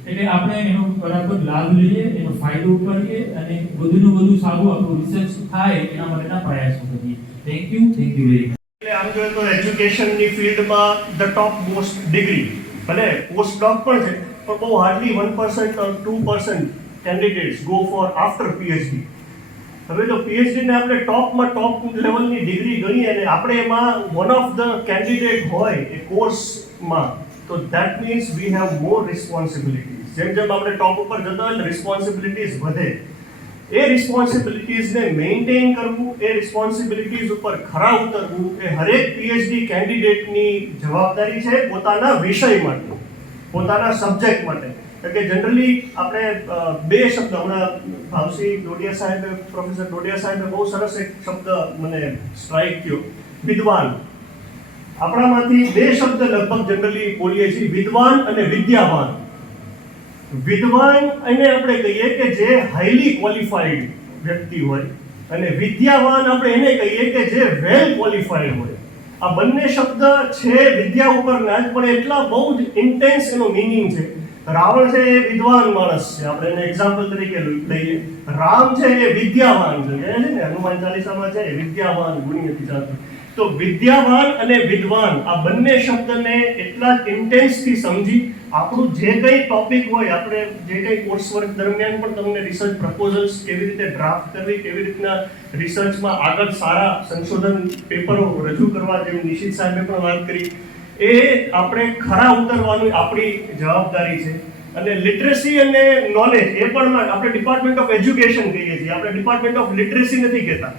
એટલે આપણે એનો બરાબર લાભ લઈએ, એનો ફાયદો ઉપાડીએ અને વધુને વધુ સારું આપણું રિસર્ચ થાય એના માટેના પ્રયાસો કરીએ. Thank you very much. એટલે આમ જોઈએ તો એજ્યુકેશનની ફિલ્ડમાં ધ ટોપ મોસ્ટ ડિગ્રી ભલે પોસ્ટ ડોક પણ છે, પણ બહુ hardly 1% or 2% candidates go for after PhD. હવે જો પીએચડીને આપણે ટોપ લેવલની ડિગ્રી ગણીએ અને આપણે એમાં વન ઓફ ધ કેન્ડિડેટ હોય એ કોર્સમાં, તો that means we have more responsibilities. જેમ જેમ આપણે ટોપ ઉપર જતા હોય રિસ્પોન્સિબિલિટીઝ વધે. એ રિસ્પોન્સિબિલિટીઝને મેન્ટેન કરવું, એ રિસ્પોન્સિબિલિટીઝ ઉપર ખરા ઉતરવું એ હરેક પીએચડી કેન્ડિડેટની જવાબદારી છે પોતાના વિષય માટે, પોતાના સબ્જેક્ટ માટે. કે જનરલી આપણે 2 શબ્દ હમણાં ભાવસિંહ ડોડિયા સાહેબે, પ્રોફેસર ડોડિયા સાહેબે બહુ સરસ એક શબ્દ મને સ્ટ્રાઇક થયો, વિદ્વાન. આપણામાંથી 2 શબ્દ લગભગ જનરલી બોલીએ છીએ, વિદ્વાન અને વિદ્યાવાન. વિદ્વાન એને આપણે કહીએ કે જે હાઈલી ક્વોલિફાઈડ વ્યક્તિ હોય અને વિદ્યાવાન આપણે એને કહીએ કે જે વેલ ક્વોલિફાઈડ હોય. આ બંને શબ્દ છે વિદ્યા ઉપરના જ, પણ એટલા બહુ જ ઇન્ટેન્સ એનો મિનિંગ છે. રાવણ છે એ વિદ્વાન માણસ છે, આપણે એને એક્ઝામ્પલ તરીકે લઈએ. રામ છે એ વિદ્યાવાન છે, ને હનુમાન ચાલીસામાં છે વિદ્યાવાન ગુણી હતી જાતિ. તો વિદ્યાવાન અને વિદ્વાન આ બંને શબ્દને એટલા જ ઇન્ટેન્સથી સમજી આપણું જે કંઈ ટોપિક હોય, આપણે જે કંઈ કોર્સ વર્ક દરમિયાન પણ તમને રિસર્ચ પ્રપોઝલ્સ કેવી રીતે ડ્રાફ્ટ કરવી, કેવી રીતના રિસર્ચમાં આગળ સારા સંશોધન પેપરો રજૂ કરવા, જેમ નિશિત સાહેબે પણ વાત કરી, એ આપણે ખરા ઉતરવાનું આપણી જવાબદારી છે. અને લિટરસી અને નોલેજ એ પણ આપણે ડિપાર્ટમેન્ટ ઓફ એજ્યુકેશન કહીએ છીએ, આપણે ડિપાર્ટમેન્ટ ઓફ લિટરસી નથી કહેતા.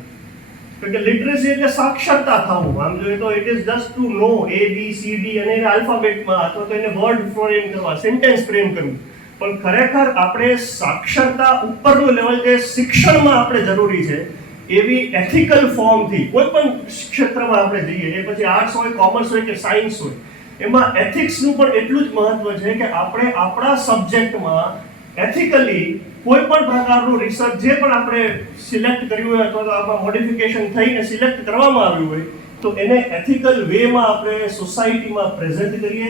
કારણ કે લિટરસી એટલે સાક્ષરતા થવું. આમ જોઈએ તો it is just to know ABCD અને એને આલ્ફાબેટમાં અથવા તો એને વર્ડ ફ્રેમ કરવા, સેન્ટેન્સ ફ્રેમ કરવું. પણ ખરેખર આપણે સાક્ષરતા ઉપરનું લેવલ જે શિક્ષણમાં આપણે જરૂરી છે એવી એથિકલ ફોર્મથી કોઈ પણ ક્ષેત્રમાં આપણે જઈએ, એ પછી આર્ટ્સ હોય, કોમર્સ હોય કે સાયન્સ હોય, એમાં એથિક્સનું પણ એટલું જ મહત્વ છે કે આપણે આપણા સબ્જેક્ટમાં એથિકલી કોઈ પણ પ્રકારનું રિસર્ચ જે પણ આપણે સિલેક્ટ કર્યું હોય અથવા તો આમાં મોડિફિકેશન થઈને સિલેક્ટ કરવામાં આવ્યું હોય તો એને એથિકલ વેમાં આપણે સોસાયટીમાં પ્રેઝન્ટ કરીએ.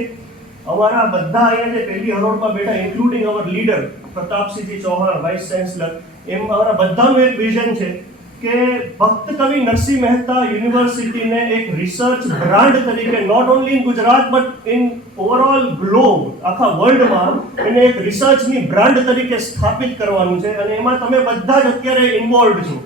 અમારા બધા અહીંયા જે પહેલી હરોળમાં બેઠા including our leader Pratapsinhji Chauhan vice chancellor, એમ અમારા બધાનું એક વિઝન છે કે ભક્ત કવિ નરસિંહ મહેતા યુનિવર્સિટીને એક રિસર્ચ બ્રાન્ડ તરીકે not only in Gujarat but in overall globe, આખા વર્લ્ડમાં એને એક રિસર્ચની બ્રાન્ડ તરીકે સ્થાપિત કરવાનું છે. અને એમાં તમે બધા જ અત્યારે ઇન્વોલ્વ છો,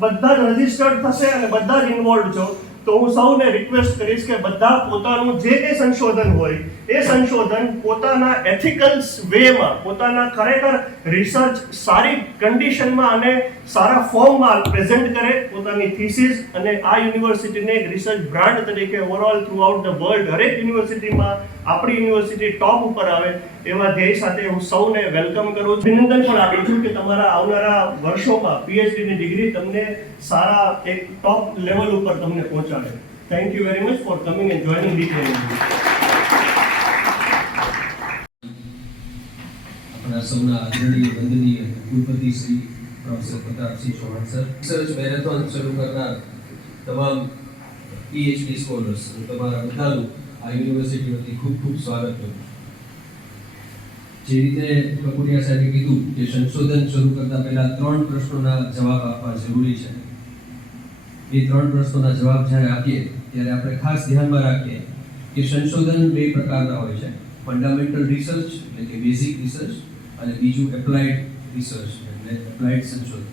બધા જ રજિસ્ટર્ડ થશે અને બધા જ ઇન્વોલ્વ છો. તો હું સૌને રિક્વેસ્ટ કરીશ કે બધા પોતાનું જે કંઈ સંશોધન હોય એ સંશોધન પોતાના એથિકલ વેમાં, પોતાના ખરેખર રિસર્ચ સારી કન્ડિશનમાં અને સારા ફોર્મમાં પ્રેઝન્ટ કરે પોતાની થીસીસ, અને આ યુનિવર્સિટીને એક રિસર્ચ બ્રાન્ડ તરીકે overall through out the world હરેક યુનિવર્સિટીમાં આપણી યુનિવર્સિટી ટોપ ઉપર આવે એવા ધ્યેય સાથે હું સૌને વેલકમ કરું છું. અભિનંદન પણ આપું છું કે તમારા આવનારા વર્ષોમાં પીએચડીની ડિગ્રી તમને સારા એક ટોપ લેવલ ઉપર તમને પહોંચાડે. Thank you very much for coming and joining the training. આપણા સૌના આદરણીય વંદનીય કુલપતિ Shri professor Pratapsinh Chauhan sir, research marathon શરૂ કરનાર તમામ પીએચડી સ્કોલર્સ, તમારા બધાનું આ યુનિવર્સિટી વતી ખૂબ ખૂબ સ્વાગત કરું છું. જે રીતે કપૂરિયા સાહેબે કીધું કે સંશોધન શરૂ કરતા પહેલા 3 પ્રશ્નોના જવાબ આપવા જરૂરી છે. એ 3 પ્રશ્નોના જવાબ જ્યારે આપીએ ત્યારે આપણે ખાસ ધ્યાનમાં રાખીએ કે સંશોધન 2 પ્રકારના હોય છે. ફંડામેન્ટલ રિસર્ચ એટલે કે બેઝિક રિસર્ચ, અને બીજું એપ્લાઇડ રિસર્ચ એટલે એપ્લાઇડ સંશોધન.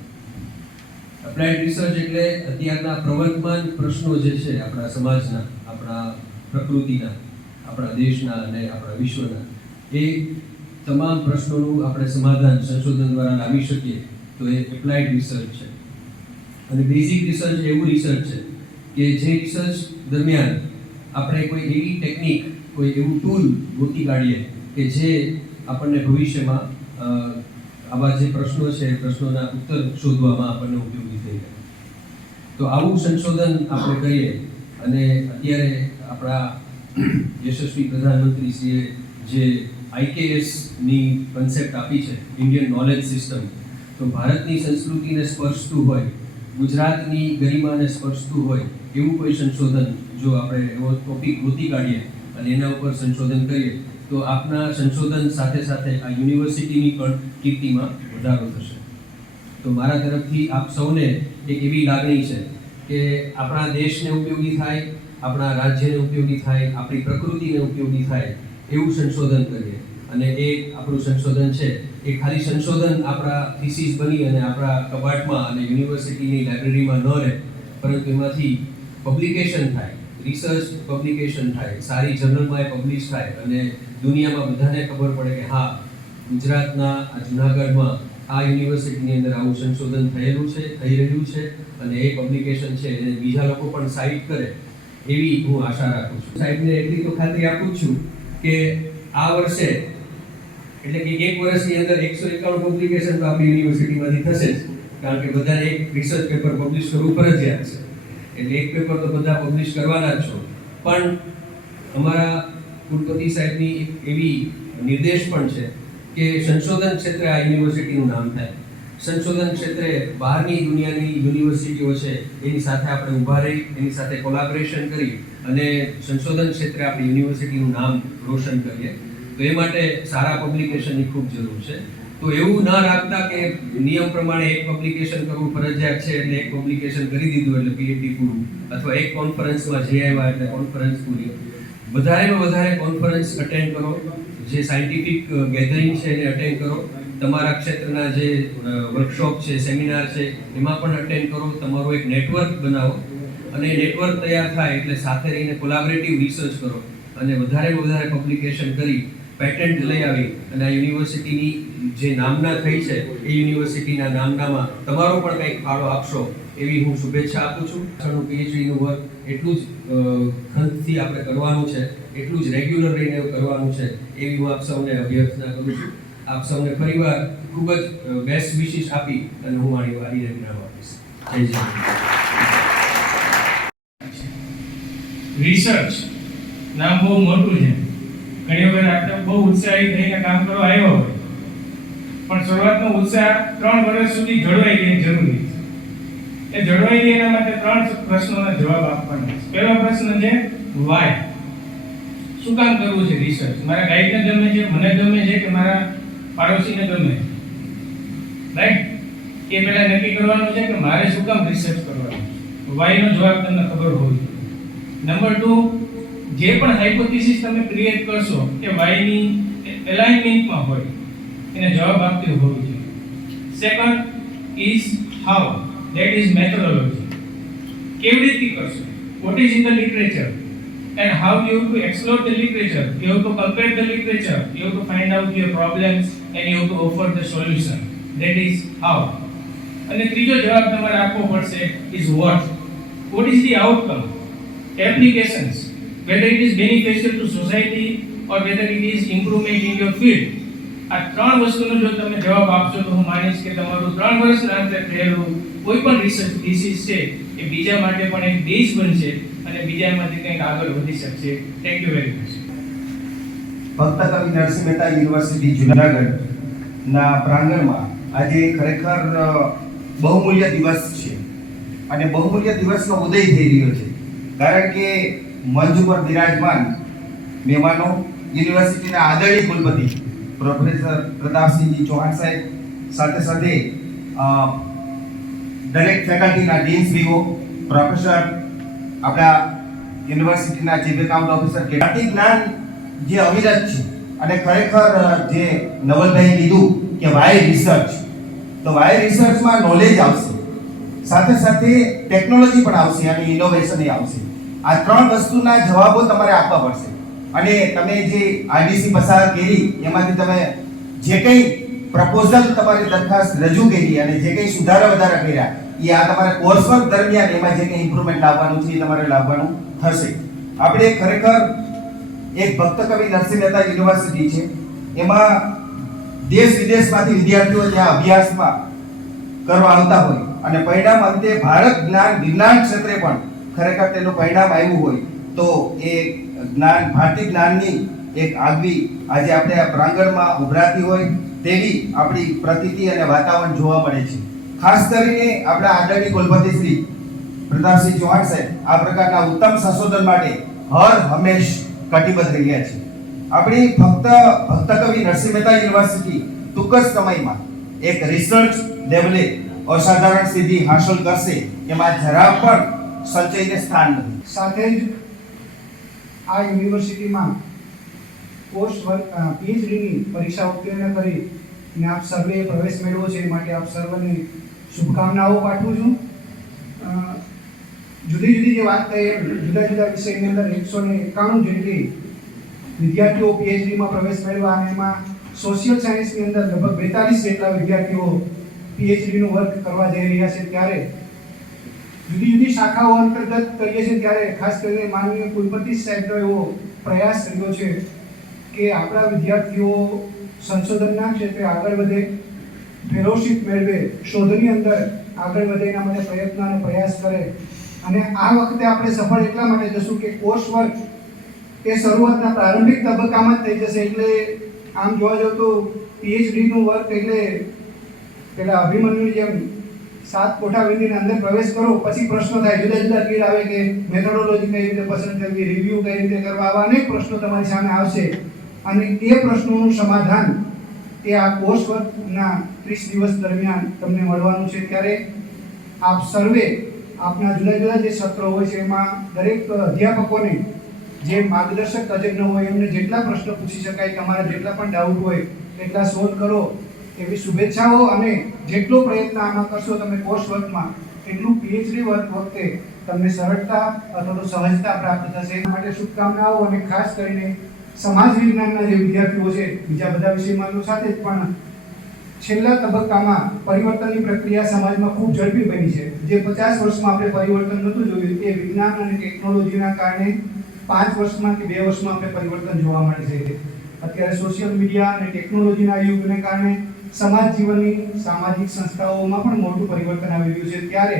એપ્લાઇડ રિસર્ચ એટલે અત્યારના પ્રવર્તમાન પ્રશ્નો જે છે આપણા સમાજના, આપણા પ્રકૃતિના, આપણા દેશના અને આપણા વિશ્વના, એ તમામ પ્રશ્નોનું આપણે સમાધાન સંશોધન દ્વારા લાવી શકીએ તો એ એપ્લાઇડ રિસર્ચ છે. અને બેઝિક રિસર્ચ એવું રિસર્ચ છે કે જે રિસર્ચ દરમિયાન આપણે કોઈ એવી ટેકનિક, કોઈ એવું ટૂલ ગોતી કાઢીએ કે જે આપણને ભવિષ્યમાં આવા જે પ્રશ્નો છે એ પ્રશ્નોના ઉત્તર શોધવામાં આપણને ઉપયોગી થઈ જાય. તો આવું સંશોધન આપણે કરીએ. અને અત્યારે આપણા યશસ્વી પ્રધાનમંત્રીશ્રીએ જે IKS-ની કન્સેપ્ટ આપી છે, ઇન્ડિયન નોલેજ સિસ્ટમ, તો ભારતની સંસ્કૃતિને સ્પર્શતું હોય, ગુજરાતની ગરિમાને સ્પર્શતું હોય એવું કોઈ સંશોધન જો આપણે એવો ટોપિક ગોતી કાઢીએ અને એના ઉપર સંશોધન કરીએ તો આપના સંશોધન સાથે સાથે આ યુનિવર્સિટીની પણ કીર્તિમાં વધારો થશે. તો મારા તરફથી આપ સૌને એક એવી લાગણી છે કે આપણા દેશને ઉપયોગી થાય, આપણા રાજ્યને ઉપયોગી થાય, આપણી પ્રકૃતિને ઉપયોગી થાય એવું સંશોધન કરીએ. અને એ આપણું સંશોધન છે એ ખાલી સંશોધન આપણા થીસીસ બની અને આપણા કબાટમાં અને યુનિવર્સિટીની લાઇબ્રેરીમાં ન રહે, પરંતુ એમાંથી પબ્લિકેશન થાય, રિસર્ચ પબ્લિકેશન થાય, સારી જર્નલમાં એ પબ્લિશ થાય અને દુનિયામાં બધાને ખબર પડે કે હા, ગુજરાતના આ જૂનાગઢમાં આ યુનિવર્સિટીની અંદર આવું સંશોધન થયેલું છે, થઈ રહ્યું છે, અને એ પબ્લિકેશન છે એને બીજા લોકો પણ સાઇટ કરે એવી હું આશા રાખું છું. સાહેબને એટલી તો ખાતરી આપું છું કે આ વર્ષે એટલે કે 1 વર્ષની અંદર 191 પબ્લિકેશન તો આપણી યુનિવર્સિટીમાંથી થશે જ, કારણ કે બધાને એક રિસર્ચ પેપર પબ્લિશ કરવું ફરજિયાત છે. એટલે એક પેપર તો બધા પબ્લિશ કરવાના જ છો. પણ અમારા કુલપતિ સાહેબની એવી નિર્દેશ પણ છે કે સંશોધન ક્ષેત્રે આ યુનિવર્સિટીનું નામ થાય. સંશોધન ક્ષેત્રે બહારની દુનિયાની યુનિવર્સિટીઓ છે એની સાથે આપણે ઊભા રહી, એની સાથે કોલાબોરેશન કરી અને સંશોધન ક્ષેત્રે આપણી યુનિવર્સિટીનું નામ રોશન કરીએ. તો એ માટે સારા પબ્લિકેશનની ખૂબ જરૂર છે. તો એવું ન રાખતા કે નિયમ પ્રમાણે એક પબ્લિકેશન કરવું ફરજિયાત છે એટલે એક પબ્લિકેશન કરી દીધું એટલે પીએચડી પૂરું, અથવા એક કોન્ફરન્સમાં જઈ આવ્યા એટલે કોન્ફરન્સ પૂરી. વધારેમાં વધારે કોન્ફરન્સ અટેન્ડ કરો, જે સાયન્ટિફિક ગેધરિંગ છે એને અટેન્ડ કરો, તમારા ક્ષેત્રના જે વર્કશોપ છે, સેમિનાર છે એમાં પણ અટેન્ડ કરો. તમારું એક નેટવર્ક બનાવો અને નેટવર્ક તૈયાર થાય એટલે સાથે રહીને કોલાબોરેટિવ રિસર્ચ કરો અને વધારેમાં વધારે પબ્લિકેશન કરી પેટન્ટ લઈ આવી અને આ યુનિવર્સિટીની જે નામના થઈ છે એ યુનિવર્સિટીના નામનામાં તમારો પણ કંઈક ફાળો આપશો એવી હું શુભેચ્છા આપું છું. પીએચડીનું વર્ક એટલું જ ખંતથી આપણે કરવાનું છે, એટલું જ રેગ્યુલર રહીને કરવાનું છે એવી હું આપ સૌને અભ્યર્થના કરું છું. આપ સૌને ફરીવાર ખૂબ જ બેસ્ટ વિશિસ આપી અને હું મારી વારીને વિરામ આપીશ. જય જય. રિસર્ચ નામ બહુ મોટું છે. ઘણી વખત આપણે બહુ ઉત્સાહી થઈને કામ કરવા આવ્યા હોય પણ શરૂઆતનો ઉત્સાહ 3 વર્ષ સુધી જળવાઈ રહે જરૂરી છે. એ જળવાઈ રહે એના માટે 3 પ્રશ્નોના જવાબ આપવાના છે. પહેલો પ્રશ્ન છે વાય. શું કામ કરવું છે રિસર્ચ? મારા ગાઈડને ગમે છે, મને ગમે છે કે મારા પાડોશીને ગમે છે? રાઈટ? એ પહેલા નક્કી કરવાનું છે કે મારે શું કામ રિસર્ચ કરવાનું. વાય નો જવાબ તમને ખબર હોવો જોઈએ. નંબર 2, જે પણ હાઇપોથેસિસ તમે ક્રિએટ કરશો કે વાય ની એલાઇનમેન્ટમાં હોય એને જવાબ આપતી હોવું જોઈએ. Second is how. That is methodology. કેવી રીતે કરશો? What is in the literature and how you have to explore the literature. You have to compare the literature. You have to find out your problems and you have to offer the solution. That is how. અને ત્રીજો જવાબ તમારે આપવો પડશે is what. What is the outcome? Applications. Whether it is beneficial to society or whether it is improvement in your field. આ 3 વસ્તુનો જો તમે જવાબ આપશો તો હું માનીશ કે તમારું 3 વર્ષના અંતરે થયેલું કોઈ પણ રિસર્ચ થીસિસ છે એ બીજા માટે પણ એક બેઝ બનશે અને બીજામાંથી કંઈક આગળ વધી શકશે. Thank you very much. ભક્ત કવિ નરસિંહ મહેતા યુનિવર્સિટી જુનાગઢના પ્રાંગણમાં આજે ખરેખર બહુમૂલ્ય દિવસ છે અને બહુમૂલ્ય દિવસનો ઉદય થઈ રહ્યો છે કારણ કે મંચ ઉપર બિરાજમાન મહેમાનો યુનિવર્સિટીના આદરણીય કુલપતિ પ્રોફેસર પ્રતાપસિંહજી ચૌહાણ સાહેબ, સાથે સાથે દરેક ફેકલ્ટીના ડીન્સવીઓ, પ્રોફેસર, આપણા યુનિવર્સિટીના ચીફ એકાઉન્ટ ઓફિસર, કેટલાક જ્ઞાન જે અવિરત છે અને ખરેખર જે નવલભાઈ કીધું કે વાય રિસર્ચ, તો વાય રિસર્ચમાં નોલેજ આવશે, સાથે સાથે ટેકનોલોજી પણ આવશે અને ઇનોવેશન આવશે. આ 3 વસ્તુના જવાબો તમારે આપવા પડશે અને તમે જે આરડીસી પસાર કરી એમાંથી તમે જે કંઈ પ્રપોઝલ તમારી દરખાસ્ત રજૂ કરી અને જે કંઈ સુધારા વધારા કર્યા એ આ તમારા કોર્સવર્ક દરમિયાન એમાં જે કંઈ ઇમ્પ્રુવમેન્ટ લાવવાનું છે એ તમારે લાવવાનું થશે. આપણે ખરેખર એક ભક્ત કવિ નરસિંહ મહેતા યુનિવર્સિટી છે, એમાં દેશ વિદેશમાંથી વિદ્યાર્થીઓ ત્યાં અભ્યાસમાં કરવા આવતા હોય અને પરિણામ અંતે ભારત જ્ઞાન વિજ્ઞાન ક્ષેત્રે પણ ખરેખર તેનું પરિણામ આવ્યું હોય તો એ જ્ઞાન, ભારતીય જ્ઞાનની એક આગવી આજે આપણે આ પ્રાંગણમાં ઉભરાતી હોય તેવી આપણી પ્રતીતિ અને વાતાવરણ જોવા મળે છે. ખાસ કરીને આપણા આદરણીય કુલપતિ શ્રી પ્રતાપસિંહ ચૌહાણ સાહેબ આ પ્રકારના ઉત્તમ સંશોધન માટે હર હંમેશ કટિબદ્ધ રહ્યા છે. આપણી ભક્ત કવિ નરસિંહ મહેતા યુનિવર્સિટી ટૂંક જ સમયમાં એક રિસર્ચ લેવલે અસાધારણ સિદ્ધિ હાંસલ કરશે એમાં જરા પણ સંચયને સ્થાન નથી. સાથે જ આ યુનિવર્સિટીમાં પોસ્ટ વર્ક પીએચડીની પરીક્ષા ઉત્તીર્ણ કરી અને આપ સર્વે પ્રવેશ મેળવ્યો છે એ માટે આપ સર્વને શુભકામનાઓ પાઠવું છું. જુદી જુદી જે વાત થઈ જુદા જુદા વિષયની અંદર 191 જેટલી વિદ્યાર્થીઓ પીએચડીમાં પ્રવેશ મેળવ્યા અને એમાં સોશિયલ સાયન્સની અંદર લગભગ 42 જેટલા વિદ્યાર્થીઓ પીએચડીનું વર્ક કરવા જઈ રહ્યા છે. ત્યારે જુદી જુદી શાખાઓ અંતર્ગત કરીએ છીએ ત્યારે ખાસ કરીને માનનીય કુલપતિ સાહેબનો એવો પ્રયાસ કર્યો છે કે આપણા વિદ્યાર્થીઓ સંશોધનના ક્ષેત્રે આગળ વધે, ફેલોશિપ મેળવે, શોધની અંદર આગળ વધે એના માટે પ્રયત્ન અને પ્રયાસ કરે. અને આ વખતે આપણે સફળ એટલા માટે જશું કે કોર્સ વર્ક એ શરૂઆતના પ્રારંભિક તબક્કામાં જ થઈ જશે. એટલે આમ જોવા જાવ તો પીએચડીનું વર્ક એટલે પેલા અભિમન્યુની જેમ 7 કોઠા વિંદીને અંદર પ્રવેશ કરો પછી પ્રશ્નો થાય, જુદા જુદા ફીલ્ડ આવે કે મેથોડોલોજી કઈ રીતે પસંદ કરવી, રિવ્યુ કઈ રીતે કરવા, આવા અનેક પ્રશ્નો તમારી સામે આવશે અને એ પ્રશ્નોનું સમાધાન એ આ કોર્સ વર્કના 30 દિવસ દરમિયાન તમને મળવાનું છે. ત્યારે આપ સર્વે આપના જુદા જુદા જે સત્રો હોય છે એમાં દરેક અધ્યાપકોને જે માર્ગદર્શક તજજ્ઞ હોય એમને જેટલા પ્રશ્નો પૂછી શકાય, તમારા જેટલા પણ ડાઉટ હોય એટલા સોલ્વ કરો એવી શુભેચ્છાઓ. અને જેટલો પ્રયત્ન આમાં કરશો તમે કોર્સ વર્કમાં એટલું પીએચડી વર્ક વખતે તમને સરળતા અથવા તો સહજતા પ્રાપ્ત થશે. એ માટે શુભકામનાઓ. અને ખાસ કરીને સમાજ વિજ્ઞાનના જે વિદ્યાર્થીઓ છે બીજા બધા વિષયમાં તો સાથે જ પણ છેલ્લા તબક્કામાં પરિવર્તનની પ્રક્રિયા સમાજમાં ખૂબ ઝડપી બની છે. જે 50 વર્ષમાં આપણે પરિવર્તન નહોતું જોયું એ વિજ્ઞાન અને ટેકનોલોજીના કારણે 5 વર્ષમાં કે 2 વર્ષમાં આપણે પરિવર્તન જોવા મળે છે. અત્યારે સોશિયલ મીડિયા અને ટેકનોલોજીના યુગને કારણે સમાજ જીવનની સામાજિક સંસ્થાઓમાં પણ મોટું પરિવર્તન આવી રહ્યું છે. ત્યારે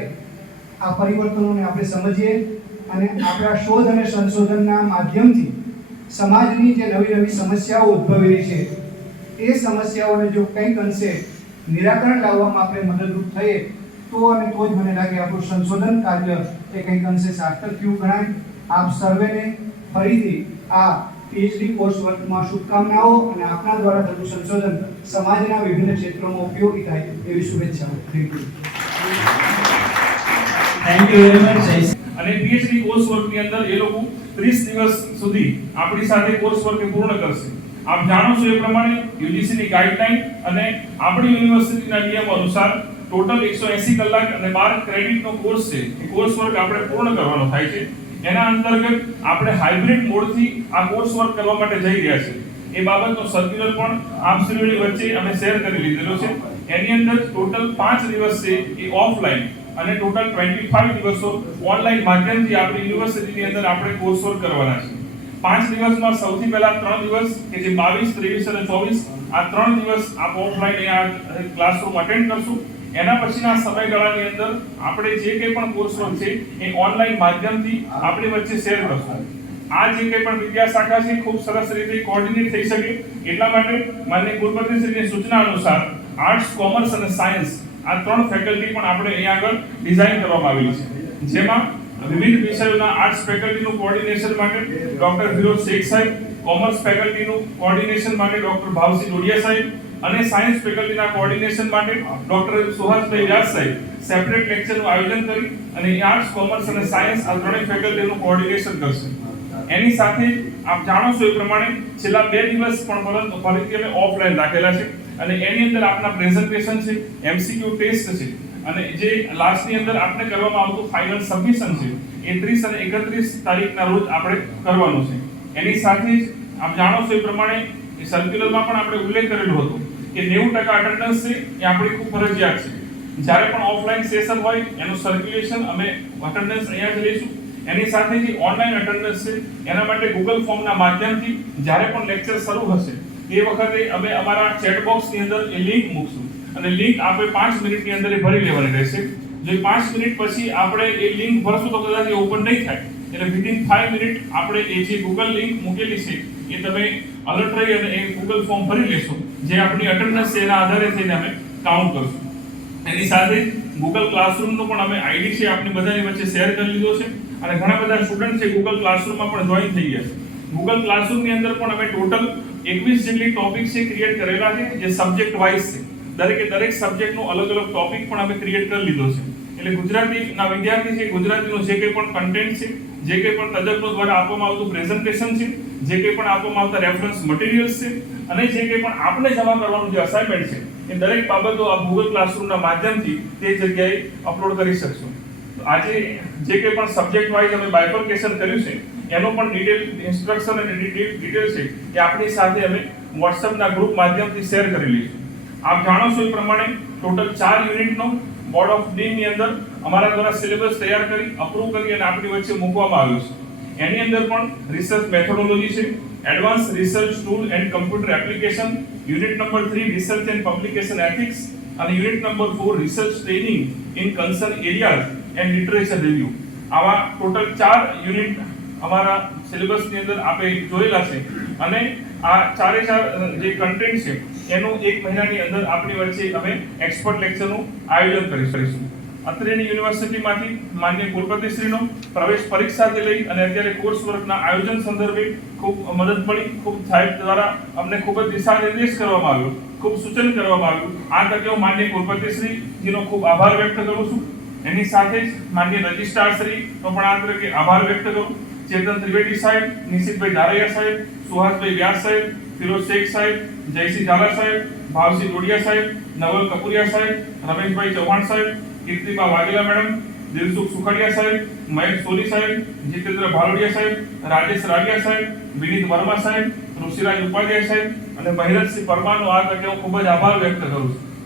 આ પરિવર્તનોને આપણે સમજીએ અને આપણા શોધ અને સંશોધનના માધ્યમથી સમાજની જે નવી નવી સમસ્યાઓ ઉદ્ભવી રહી છે એ સમસ્યાઓને જો કંઈક અંશે નિરાકરણ લાવવામાં આપણે મદદરૂપ થઈએ તો અને તો જ મને લાગે આપણું સંશોધન કાર્ય એ કંઈક અંશે સાર્થક થયું ગણાય. આપ સર્વેને ફરીથી આ પીએચડી કોર્સ વર્કમાં શુભકામનાઓ અને આપના દ્વારા થતું સંશોધન સમાજના વિભિન્ન ક્ષેત્રોમાં ઉપયોગી થાય એવી શુભેચ્છાઓ. Thank you very much. અને પીએચડી કોર્સ વર્કની અંદર એ લોકો 30 દિવસ સુધી આપણી સાથે કોર્સ વર્ક પૂર્ણ કરશે. આપ જાણો છો એ પ્રમાણે યુજીસીની ગાઈડલાઈન અને આપણી યુનિવર્સિટીના નિયમ અનુસાર ટોટલ 180 કલાક અને 12 ક્રેડિટનો કોર્સ છે એ કોર્સ વર્ક આપણે પૂર્ણ કરવાનો થાય છે. એના અંતર્ગત આપણે હાઇબ્રિડ મોડથી આ કોર્સ વર્ક કરવા માટે જઈ રહ્યા છે. એ બાબતનો સર્ક્યુલર પણ આપ સર્વેની વચ્ચે અમે શેર કરી લીધેલો છે. એની અંદર ટોટલ 5 દિવસ છે એ ઓફલાઈન અને ટોટલ 25 દિવસો ઓનલાઈન માધ્યમથી આપણી યુનિવર્સિટીની અંદર આપણે કોર્સ વર્ક કરવાના છે. 5 દિવસમાં સૌથી પહેલા 3 દિવસ કે જે 22, 23 અને 24 આ 3 દિવસ આપ ઓફલાઈન આ ક્લાસરૂમ અટેન્ડ કરશું. એના પછીના સમયગાળાની અંદર આપણે જે કંઈ પણ કોર્સ વર્ક છે એ ઓનલાઈન માધ્યમથી આપણી વચ્ચે શેર કરશું. આ જે કંઈ પણ વિદ્યા શાખા છે ખૂબ સરસ રીતે કોઓર્ડિનેટ થઈ શકે એટલા માટે માનનીય કુલપતિશ્રીની સૂચના અનુસાર આર્ટ્સ, કોમર્સ અને સાયન્સ આ 3 ફેકલ્ટી પણ આપણે અહીંયા આગળ ડિઝાઇન કરવામાં આવેલી છે. જેમાં વિવિધ વિષયોના આર્ટ્સ ફેકલ્ટીનું કોઓર્ડિનેશન માટે ડોક્ટર ફિરોઝ શેખ સાહેબ, કોમર્સ ફેકલ્ટીનું કોઓર્ડિનેશન માટે ડોક્ટર ભાવસી ડોડિયા સાહેબ અને સાયન્સ ફેકલ્ટીના કોઓર્ડિનેશન માટે ડોક્ટર સુહાસભાઈ વ્યાસ સાહેબ સેપરેટ લેક્ચરનું આયોજન કરી અને આર્ટ્સ, કોમર્સ અને સાયન્સ આ ત્રણેય ફેકલ્ટીનું કોઓર્ડિનેશન કરશે. એની સાથે આપ જાણો છો એ પ્રમાણે છેલ્લા 2 દિવસ પણ ફરીથી અમે ઓફલાઈન રાખેલા છે અને એની અંદર આપના પ્રેઝન્ટેશન છે, એમસીક્યુ ટેસ્ટ છે અને જે લાસ્ટની અંદર આપણે કરવામાં આવતું ફાઇનલ સબમિશન છે એ 30 અને 31 તારીખના રોજ આપણે કરવાનું છે. એની સાથે જ આપ જાણો છો એ પ્રમાણે એ સર્ક્યુલરમાં પણ આપણે ઉલ્લેખ કરેલો હતો કે 90% અટેન્ડન્સ છે એ આપણી ખૂબ ફરજિયાત છે. જ્યારે પણ ઓફલાઈન સેશન હોય એનું સર્ક્યુલેશન અમે અટેન્ડન્સ અહીંયા જ લઈશું. એની સાથે જે ઓનલાઈન અટેન્ડન્સ છે એના માટે ગૂગલ ફોર્મના માધ્યમથી જ્યારે પણ લેક્ચર શરૂ હશે એ વખતે અમે અમારા ચેટ બોક્સની અંદર એ લિંક મૂકશું અને લિંક આપણે 5 મિનિટની અંદર એ ભરી લેવાની રહેશે. જો 5 મિનિટ પછી આપણે એ લિંક ભરશું તો કદાચ એ ઓપન નહીં થાય. એટલે વિધિન 5 મિનિટ આપણે એ જે ગૂગલ લિંક મૂકેલી છે એ તમે અલર્ટ રહી અને એ ગૂગલ ફોર્મ ભરી લેશો. જે આપણી અટેન્ડન્સ છે એના આધારે થઈને અમે કાઉન્ટ કરશું. એની સાથે ગૂગલ ક્લાસરૂમનો પણ અમે આઈડી છે આપની બધાની વચ્ચે શેર કરી લીધો છે અને ઘણા બધા સ્ટુડન્ટ છે ગૂગલ ક્લાસરૂમમાં પણ જોઈન થઈ ગયા છે. ગૂગલ ક્લાસરૂમની અંદર પણ અમે ટોટલ 21 જેટલી ટોપિક છે ક્રિએટ કરેલા છે જે સબ્જેક્ટ વાઇઝ છે. દરેક સબ્જેક્ટનો અલગ અલગ ટોપિક પણ અમે ક્રિએટ કરી લીધો છે. એટલે ગુજરાતીના વિદ્યાર્થી છે ગુજરાતીનું જે કંઈ પણ કન્ટેન્ટ છે, જે કંઈ પણ તજજ્ઞો દ્વારા આપવામાં આવતું પ્રેઝન્ટેશન છે, જે કંઈ પણ આપવામાં આવતા રેફરન્સ મટીરિયલ્સ છે અને જે કંઈ પણ આપણે જમા કરવાનું જે અસાઇનમેન્ટ છે એ દરેક બાબતો આ ગૂગલ ક્લાસરૂમના માધ્યમથી તે જગ્યાએ અપલોડ કરી શકશો. આજે જે કંઈ પણ સબ્જેક્ટ વાઇઝ અમે બાયફર્કેશન કર્યું છે એનો પણ ડિટેલ ઇન્સ્ટ્રક્શન અને ડિટેલ છે એ આપણી સાથે અમે WhatsAppના ગ્રુપ માધ્યમથી શેર કરી લઈશું. આપ જાણો છો એ પ્રમાણે ટોટલ 4 યુનિટનો બોર્ડ ઓફ ડીનની અંદર અમારા દ્વારા સિલેબસ તૈયાર કરી અપ્રૂવ કરી અને આપણી વચ્ચે મૂકવામાં આવ્યો છે. એની અંદર પણ રિસર્ચ મેથોડોલોજી છે, advance research tool and computer application, unit number 3 research and publication ethics અને unit number 4 research training in concern areas and literature review. આવા ટોટલ 4 યુનિટ અમારા સિલેબસની અંદર આપણે જોયેલા છે અને આ 4 જે કન્ટેન્ટ છે એનું 1 મહિનાની અંદર આપણી વચ્ચે અમે એક્સપર્ટ લેક્ચરનું આયોજન કરીશું. અત્રેની યુનિવર્સિટીમાંથી માનનીય કુલપતિશ્રીનો પ્રવેશ પરીક્ષાથી લઈ અને અત્યારે કોર્સ વર્કના આયોજન સંદર્ભે ખૂબ મદદ મળી. ખૂબ સાહેબ દ્વારા અમને ખૂબ જ દિશા નિર્દેશ કરવામાં આવ્યો, ખૂબ સૂચન કરવામાં આવ્યું. આ તકે હું માનનીય કુલપતિશ્રીજીનો ખૂબ આભાર વ્યક્ત કરું છું. એની સાથે જ માનનીય રજિસ્ટ્રારશ્રીનો પણ આ તકે આભાર વ્યક્ત કરું. ચેતન ત્રિવેદી સાહેબ, નિશિતભાઈ ધારૈયા સાહેબ, સુહાસભાઈ વ્યાસ સાહેબ, ફિરોઝ શેખ સાહેબ, જયસિંહ ઝાલા સાહેબ, ભાવસી ડોડિયા સાહેબ, નવલ કપુરિયા સાહેબ, રમેશભાઈ ચૌહાણ સાહેબ, કીર્તિબા વાઘેલા મેડમ, દિલસુખ સુખડિયા સાહેબ, મહેશ સોની સાહેબ, જીતેન્દ્ર ભાલોડિયા સાહેબ, રાજેશ રાડિયા સાહેબ, વિનીત વર્મા સાહેબ, ઋષિરાજ ઉપાધ્યાય સાહેબ અને મહિરતસિંહ પરમારનો આ તકે હું ખૂબ જ આભાર વ્યક્ત કરું છું.